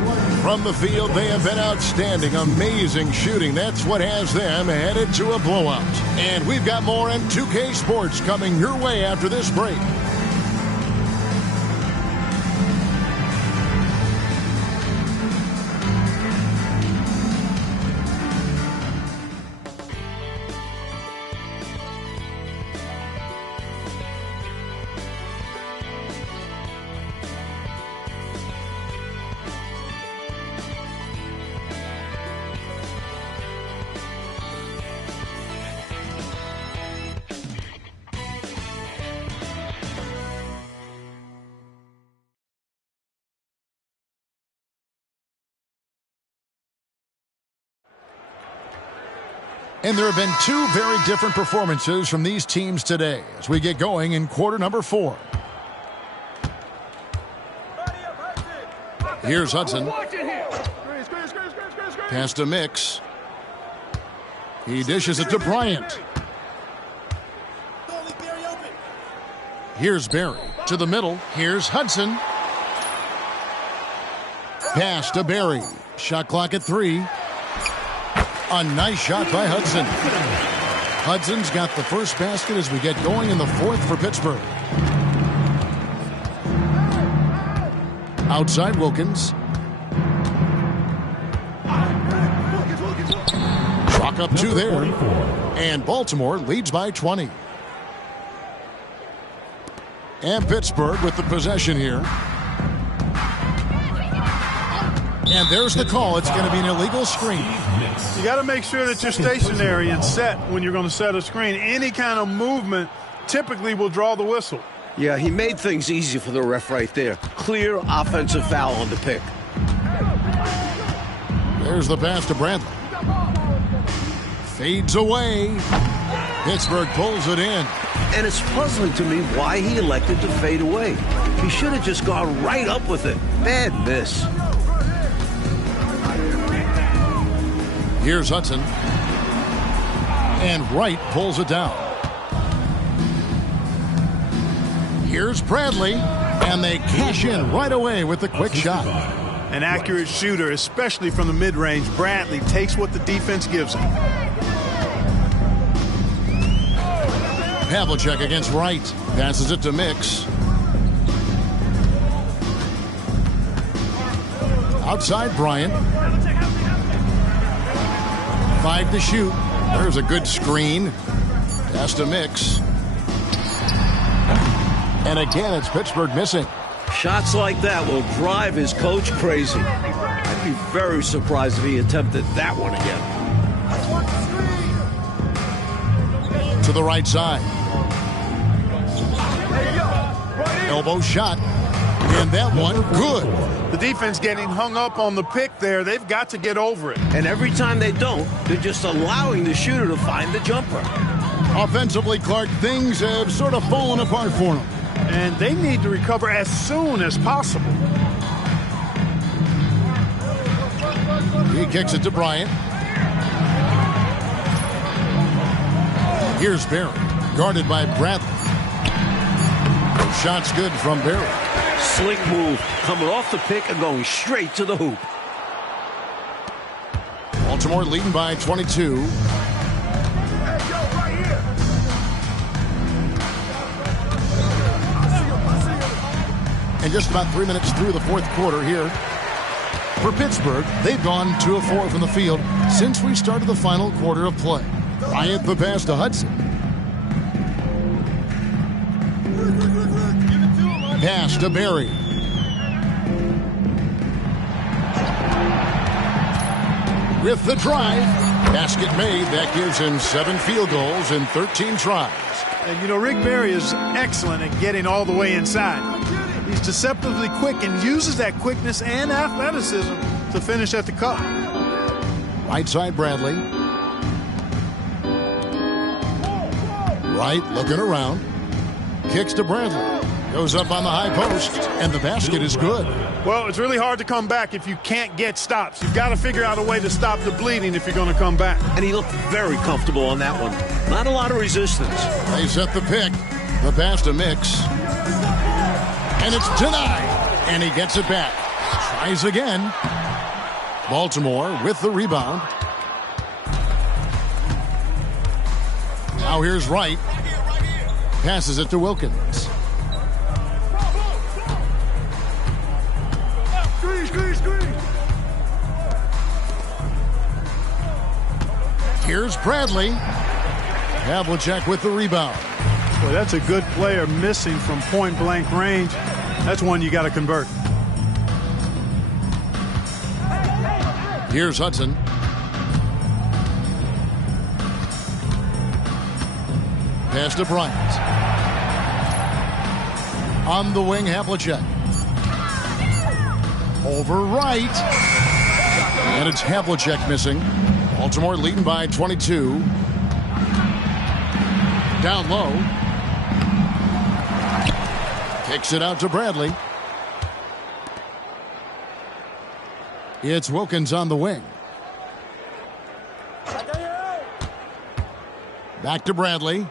From the field, they have been outstanding, amazing shooting. That's what has them headed to a blowout. And we've got more in 2K Sports coming your way after this break. And there have been two very different performances from these teams today as we get going in quarter number 4. Here's Hudson. Pass to Mix. He dishes it to Bryant. Here's Barry to the middle. Here's Hudson. Pass to Barry. Shot clock at 3. A nice shot by Hudson. Hudson's got the first basket as we get going in the 4th for Pittsburgh. Outside Wilkins. Chalk up 2 there. And Baltimore leads by 20. And Pittsburgh with the possession here. And there's the call. It's going to be an illegal screen. You got to make sure that you're stationary and set when you're going to set a screen. Any kind of movement typically will draw the whistle. Yeah, he made things easy for the ref right there. Clear offensive foul on the pick. There's the pass to Bradley. Fades away. Pittsburgh pulls it in. And it's puzzling to me why he elected to fade away. He should have just gone right up with it. Bad miss. Here's Hudson. And Wright pulls it down. Here's Bradley. And they cash in right away with the quick shot. An accurate shooter, especially from the mid-range. Bradley takes what the defense gives him. Havlicek against Wright. Passes it to Mix. Outside Bryant. 5 to shoot. There's a good screen. Pass to Mix. And again, it's Pittsburgh missing. Shots like that will drive his coach crazy. I'd be very surprised if he attempted that one again. To the right side. Elbow shot. And that one, good. The defense getting hung up on the pick there. They've got to get over it. And every time they don't, they're just allowing the shooter to find the jumper. Offensively, Clark, things have sort of fallen apart for them. And they need to recover as soon as possible. He kicks it to Bryant. Here's Barry, guarded by Bradley. Shot's good from Barry. Slick move, coming off the pick and going straight to the hoop. Baltimore leading by 22. And just about 3 minutes through the 4th quarter here. For Pittsburgh, they've gone 2 of 4 from the field since we started the final quarter of play. Bryant the pass to Hudson. Pass to Barry. with the drive. Basket made. That gives him 7 field goals in 13 tries. And, you know, Rick Barry is excellent at getting all the way inside. He's deceptively quick and uses that quickness and athleticism to finish at the cup. Right side, Bradley. Right, looking around. Kicks to Bradley. Goes up on the high post, and the basket is good. Well, it's really hard to come back if you can't get stops. You've got to figure out a way to stop the bleeding if you're going to come back. And he looked very comfortable on that one. Not a lot of resistance. They set the pick. The pass to Mix. And it's denied. And he gets it back. Tries again. Baltimore with the rebound. Now here's Wright. Passes it to Wilkins. Here's Bradley. Havlicek with the rebound. Boy, that's a good player missing from point-blank range. That's one you got to convert. Here's Hudson. Pass to Bryant. On the wing, Havlicek. Over Wright. And it's Havlicek missing. Baltimore leading by 22. Down low. Kicks it out to Bradley. It's Wilkins on the wing. Back to Bradley.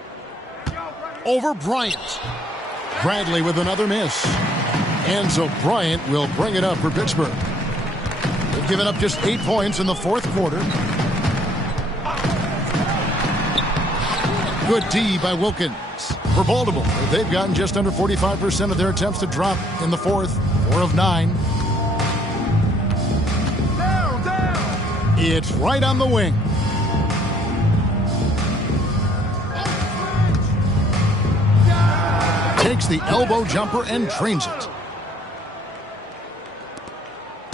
Over Bryant. Bradley with another miss. And so Bryant will bring it up for Pittsburgh. They've given up just 8 points in the fourth quarter. Good D by Wilkins. For Baltimore, they've gotten just under 45% of their attempts to drop in the fourth. 4 of 9. It's right on the wing. Takes the elbow jumper and trains it.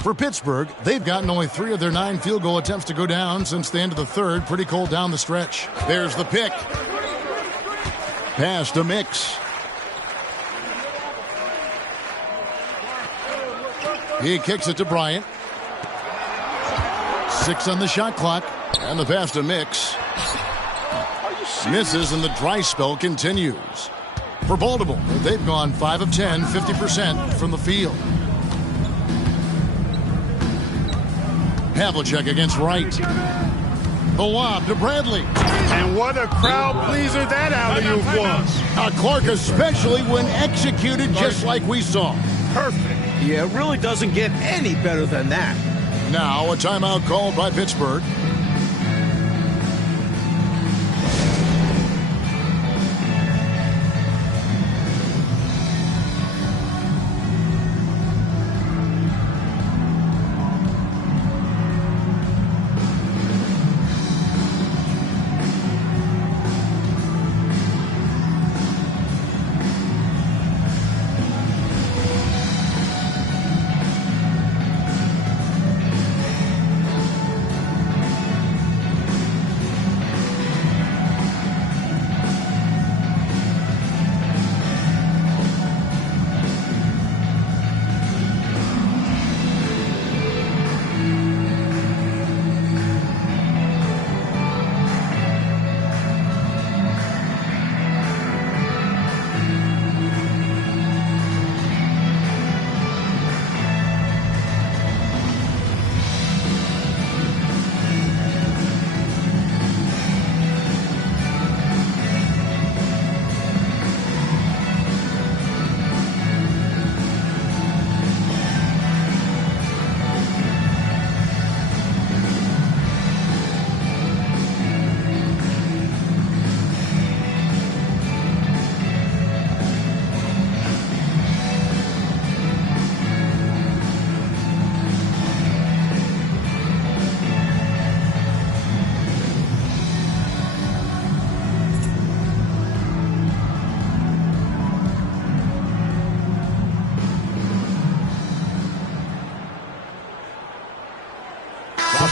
For Pittsburgh, they've gotten only 3 of their 9 field goal attempts to go down since the end of the third. Pretty cold down the stretch. There's the pick. Pass to Mix. He kicks it to Bryant. 6 on the shot clock. And the pass to Mix. Misses, and the dry spell continues. For Baltimore, they've gone 5 of 10, 50% from the field. Havlicek against Wright. The lob to Bradley. And what a crowd pleaser that alley-oop was. Clark, especially when executed just like we saw. Perfect. Yeah, it really doesn't get any better than that. Now a timeout called by Pittsburgh.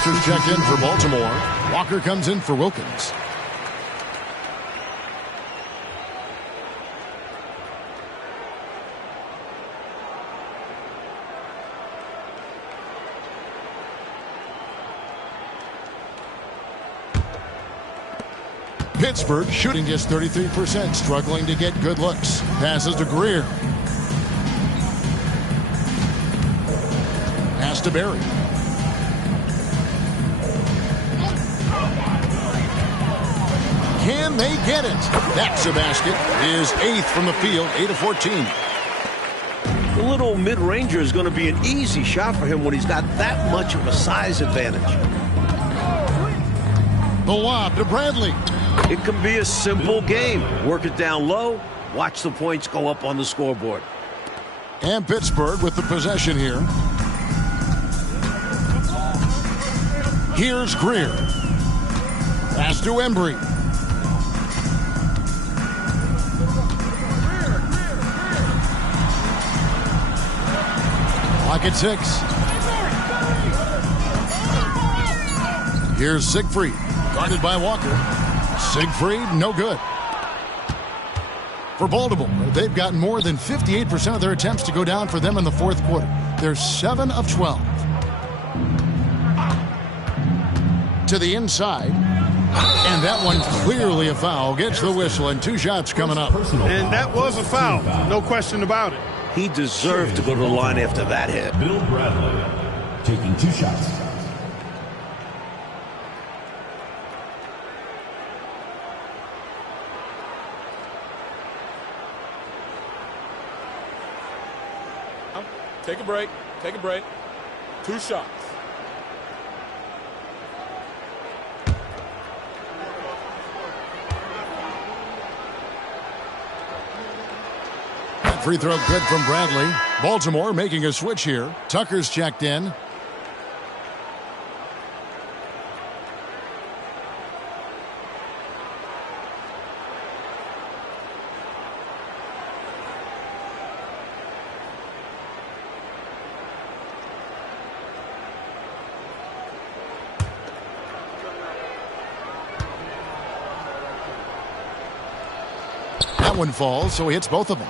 Foster's checked in for Baltimore. Walker comes in for Wilkins. Pittsburgh shooting just 33%, struggling to get good looks. Passes to Greer. Pass to Barry. Can they get it? That's a basket. His 8th from the field, 8 of 14. The little mid-ranger is going to be an easy shot for him when he's got that much of a size advantage. The lob to Bradley. It can be a simple game. Work it down low, watch the points go up on the scoreboard. And Pittsburgh with the possession here. Here's Greer. Pass to Embry. Clock at 6. Here's Siegfried. Guarded by Walker. Siegfried, no good. For Baltimore, they've gotten more than 58% of their attempts to go down for them in the fourth quarter. They're 7 of 12. To the inside. And that one clearly a foul. Gets the whistle and 2 shots coming up. And that was a foul. No question about it. He deserved to go to the line after that hit. Bill Bradley taking 2 shots. Take a break. Take a break. 2 shots. That free throw good from Bradley. Baltimore making a switch here. Tucker's checked in. That one falls, so he hits both of them.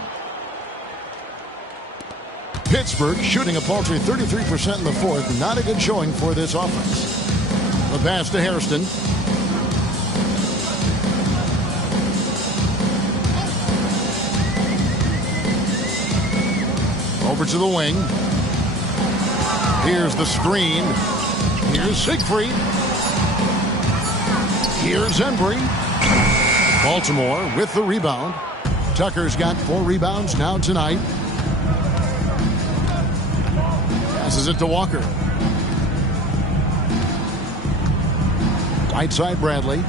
Pittsburgh shooting a paltry 33% in the fourth. Not a good showing for this offense. The pass to Hairston. Over to the wing. Here's the screen. Here's Siegfried. Here's Embry. Baltimore with the rebound. Tucker's got 4 rebounds now tonight. Passes it to Walker. Right side Bradley.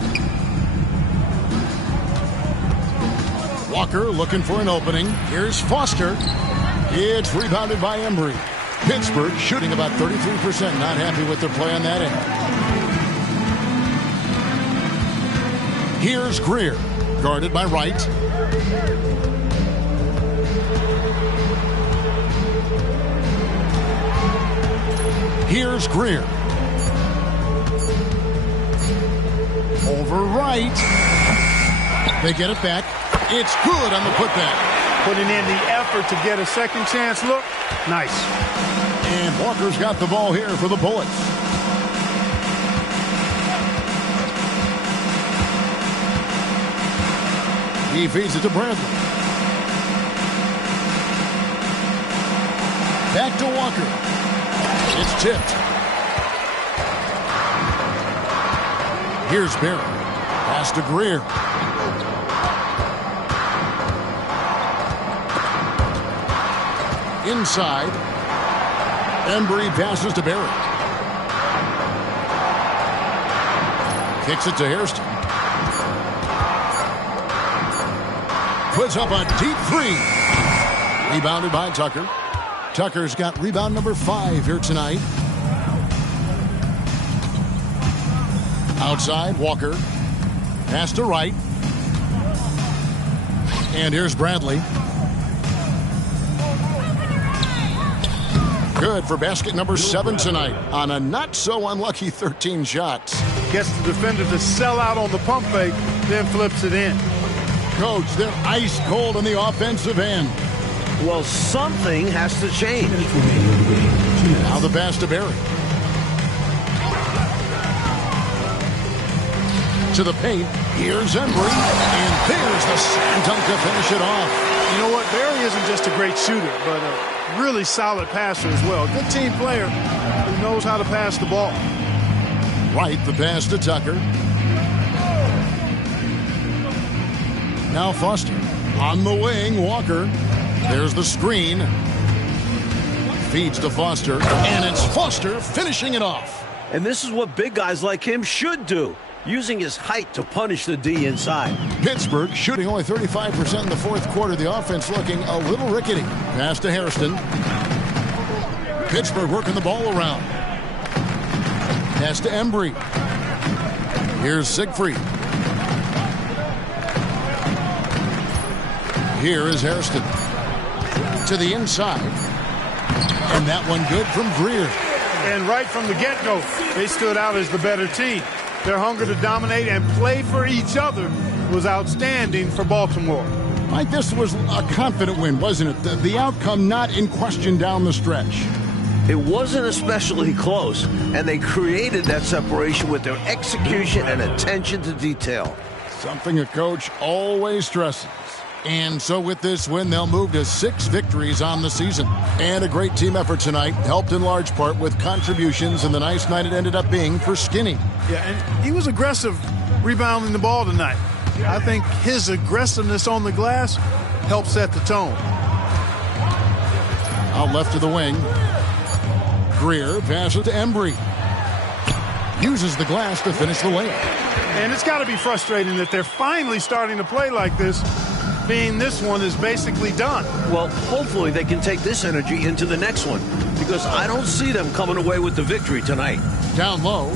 Walker looking for an opening. Here's Foster. It's rebounded by Embry. Pittsburgh shooting about 33%. Not happy with their play on that end. Here's Greer. Guarded by Wright. Here's Greer. Over Wright. They get it back. It's good on the putback. Putting in the effort to get a second chance look. Nice. And Walker's got the ball here for the Bullets. He feeds it to Bradley. Back to Walker. It's tipped. Here's Barry. Pass to Greer. Inside. Embry passes to Barry. Kicks it to Hairston. Puts up a deep 3. Rebounded by Tucker. Tucker's got rebound number 5 here tonight. Outside, Walker. Pass to Wright. And here's Bradley. Good for basket number 7 tonight on a not-so-unlucky 13 shots. Gets the defender to sell out on the pump fake, then flips it in. Coach, they're ice cold on the offensive end. Well, something has to change. Now the pass to Barry. To the paint. Here's Embry. And there's the slam dunk to finish it off. You know what? Barry isn't just a great shooter, but a really solid passer as well. Good team player who knows how to pass the ball. Right, the pass to Tucker. Now Foster. On the wing, Walker. There's the screen. Feeds to Foster. And it's Foster finishing it off. And this is what big guys like him should do, using his height to punish the D inside. Pittsburgh shooting only 35% in the fourth quarter. The offense looking a little rickety. Pass to Hairston. Pittsburgh working the ball around. Pass to Embry. Here's Siegfried. Here is Hairston. To the inside. And that one good from Greer. And right from the get-go, they stood out as the better team. Their hunger to dominate and play for each other was outstanding for Baltimore. Mike, this was a confident win, wasn't it? The outcome not in question down the stretch. It wasn't especially close, and they created that separation with their execution and attention to detail. Something a coach always stresses. And so with this win, they'll move to 6 victories on the season. And a great team effort tonight, helped in large part with contributions, and the nice night it ended up being for Skinny. Yeah, and he was aggressive rebounding the ball tonight. I think his aggressiveness on the glass helped set the tone. Out left to the wing. Greer passes to Embry. Uses the glass to finish the layup. And it's got to be frustrating that they're finally starting to play like this, being this one is basically done. Well, hopefully they can take this energy into the next one, because I don't see them coming away with the victory tonight. Down low.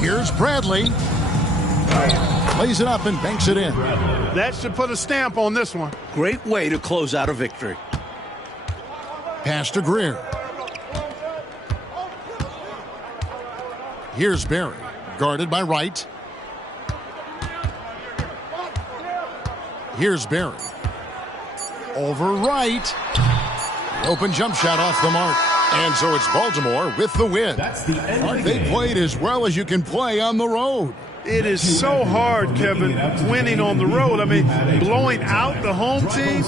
Here's Bradley. Plays it up and banks it in. That should put a stamp on this one. Great way to close out a victory. Pass to Greer. Here's Barry. Guarded by Wright. Here's Barry. Over Wright. Open jump shot off the mark. And so it's Baltimore with the win. That's the end of the They game. played as well as you can play on the road. It is so hard, Kevin, winning on the road. I mean, blowing out the home team,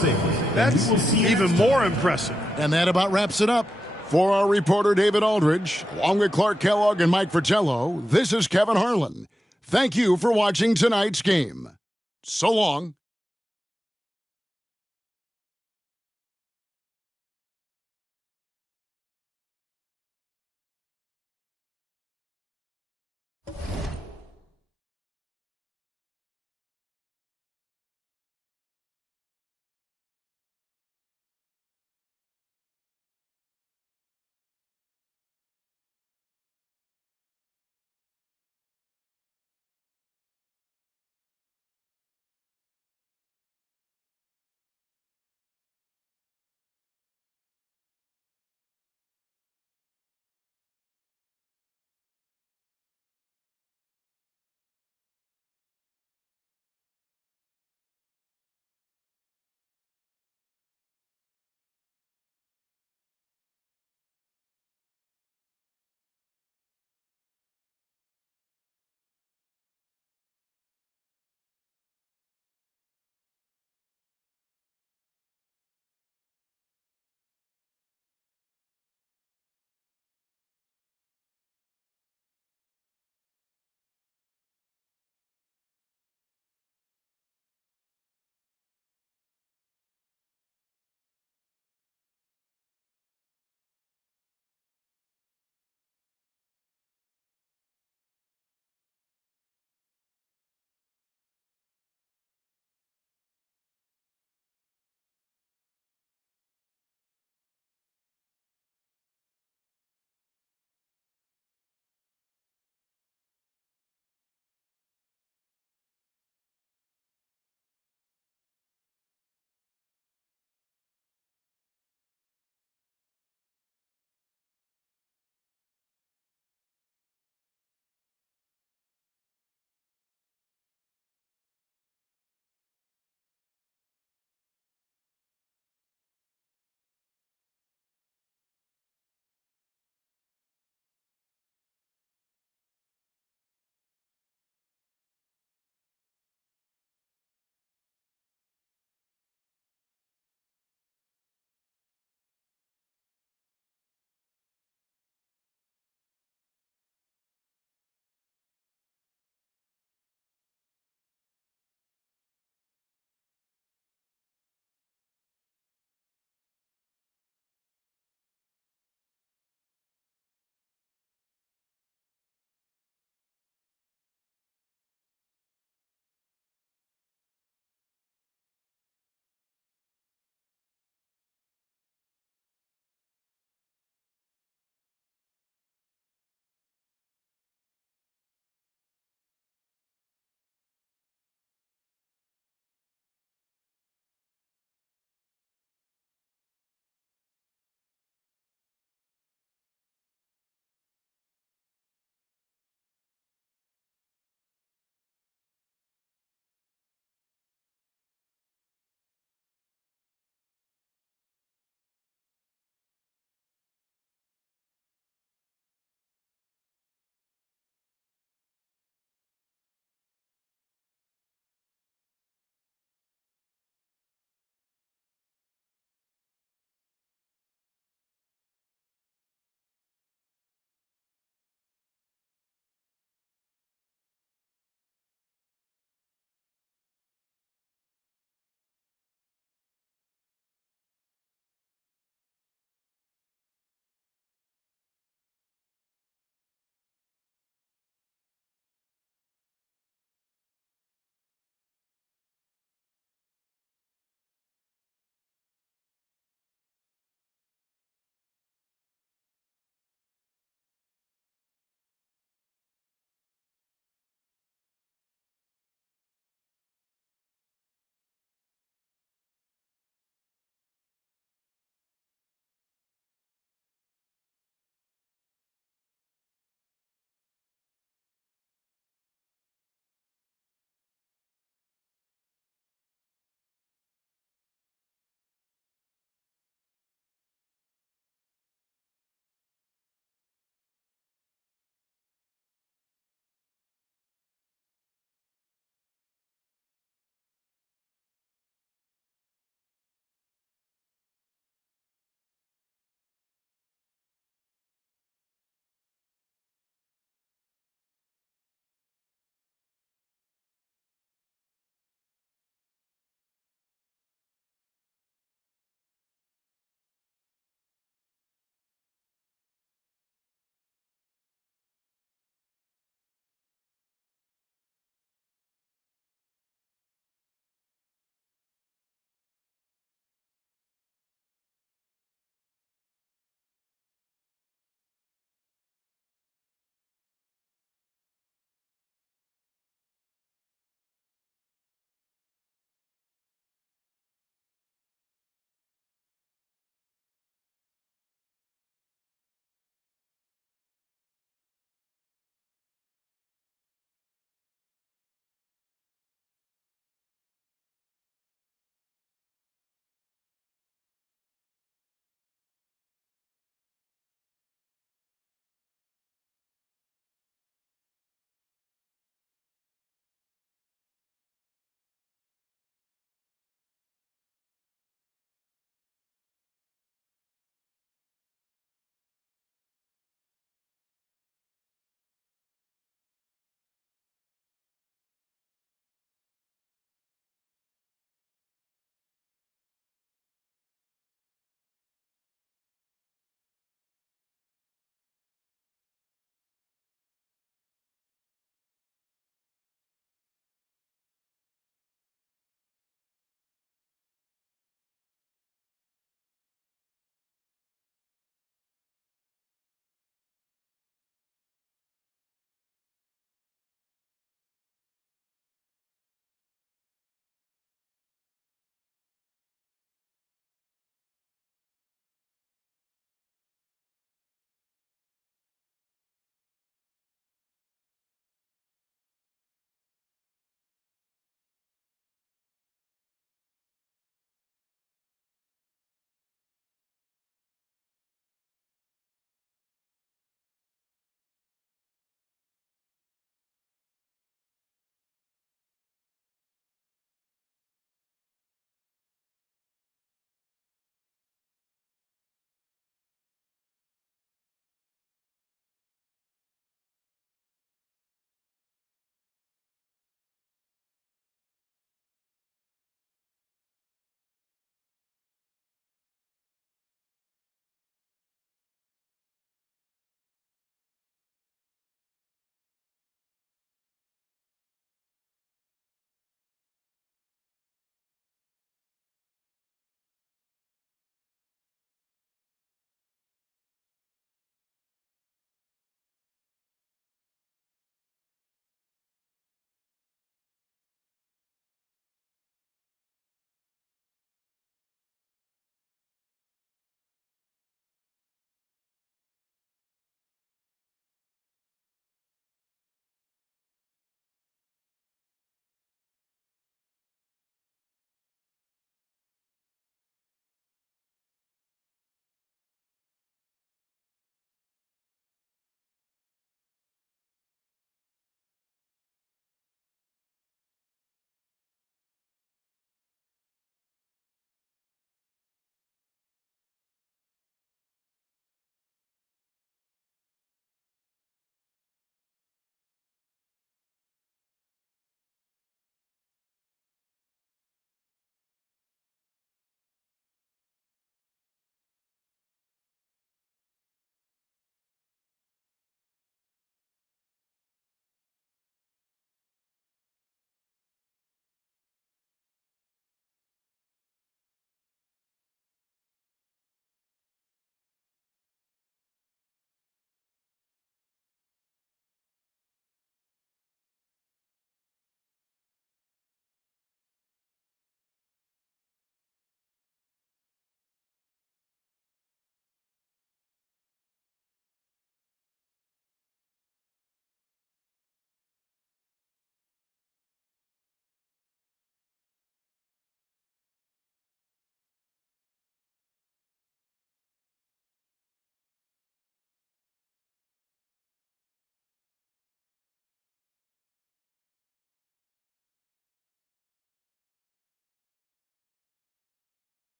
that's even more impressive. And that about wraps it up. For our reporter, David Aldridge, along with Clark Kellogg and Mike Fratello, this is Kevin Harlan. Thank you for watching tonight's game. So long.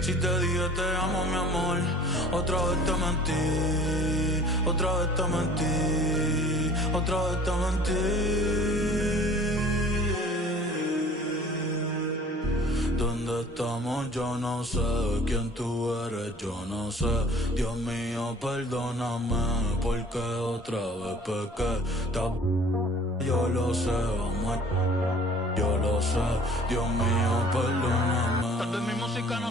Si te dije te amo, mi amor, otra vez te mentí, otra vez te mentí, otra vez te mentí. ¿Dónde estamos? Yo no sé. ¿Quién tú eres? Yo no sé. Dios mío, perdóname, porque otra vez pequé. Yo lo sé, amor. Yo lo sé. Dios mío, perdóname. Tal vez mi música no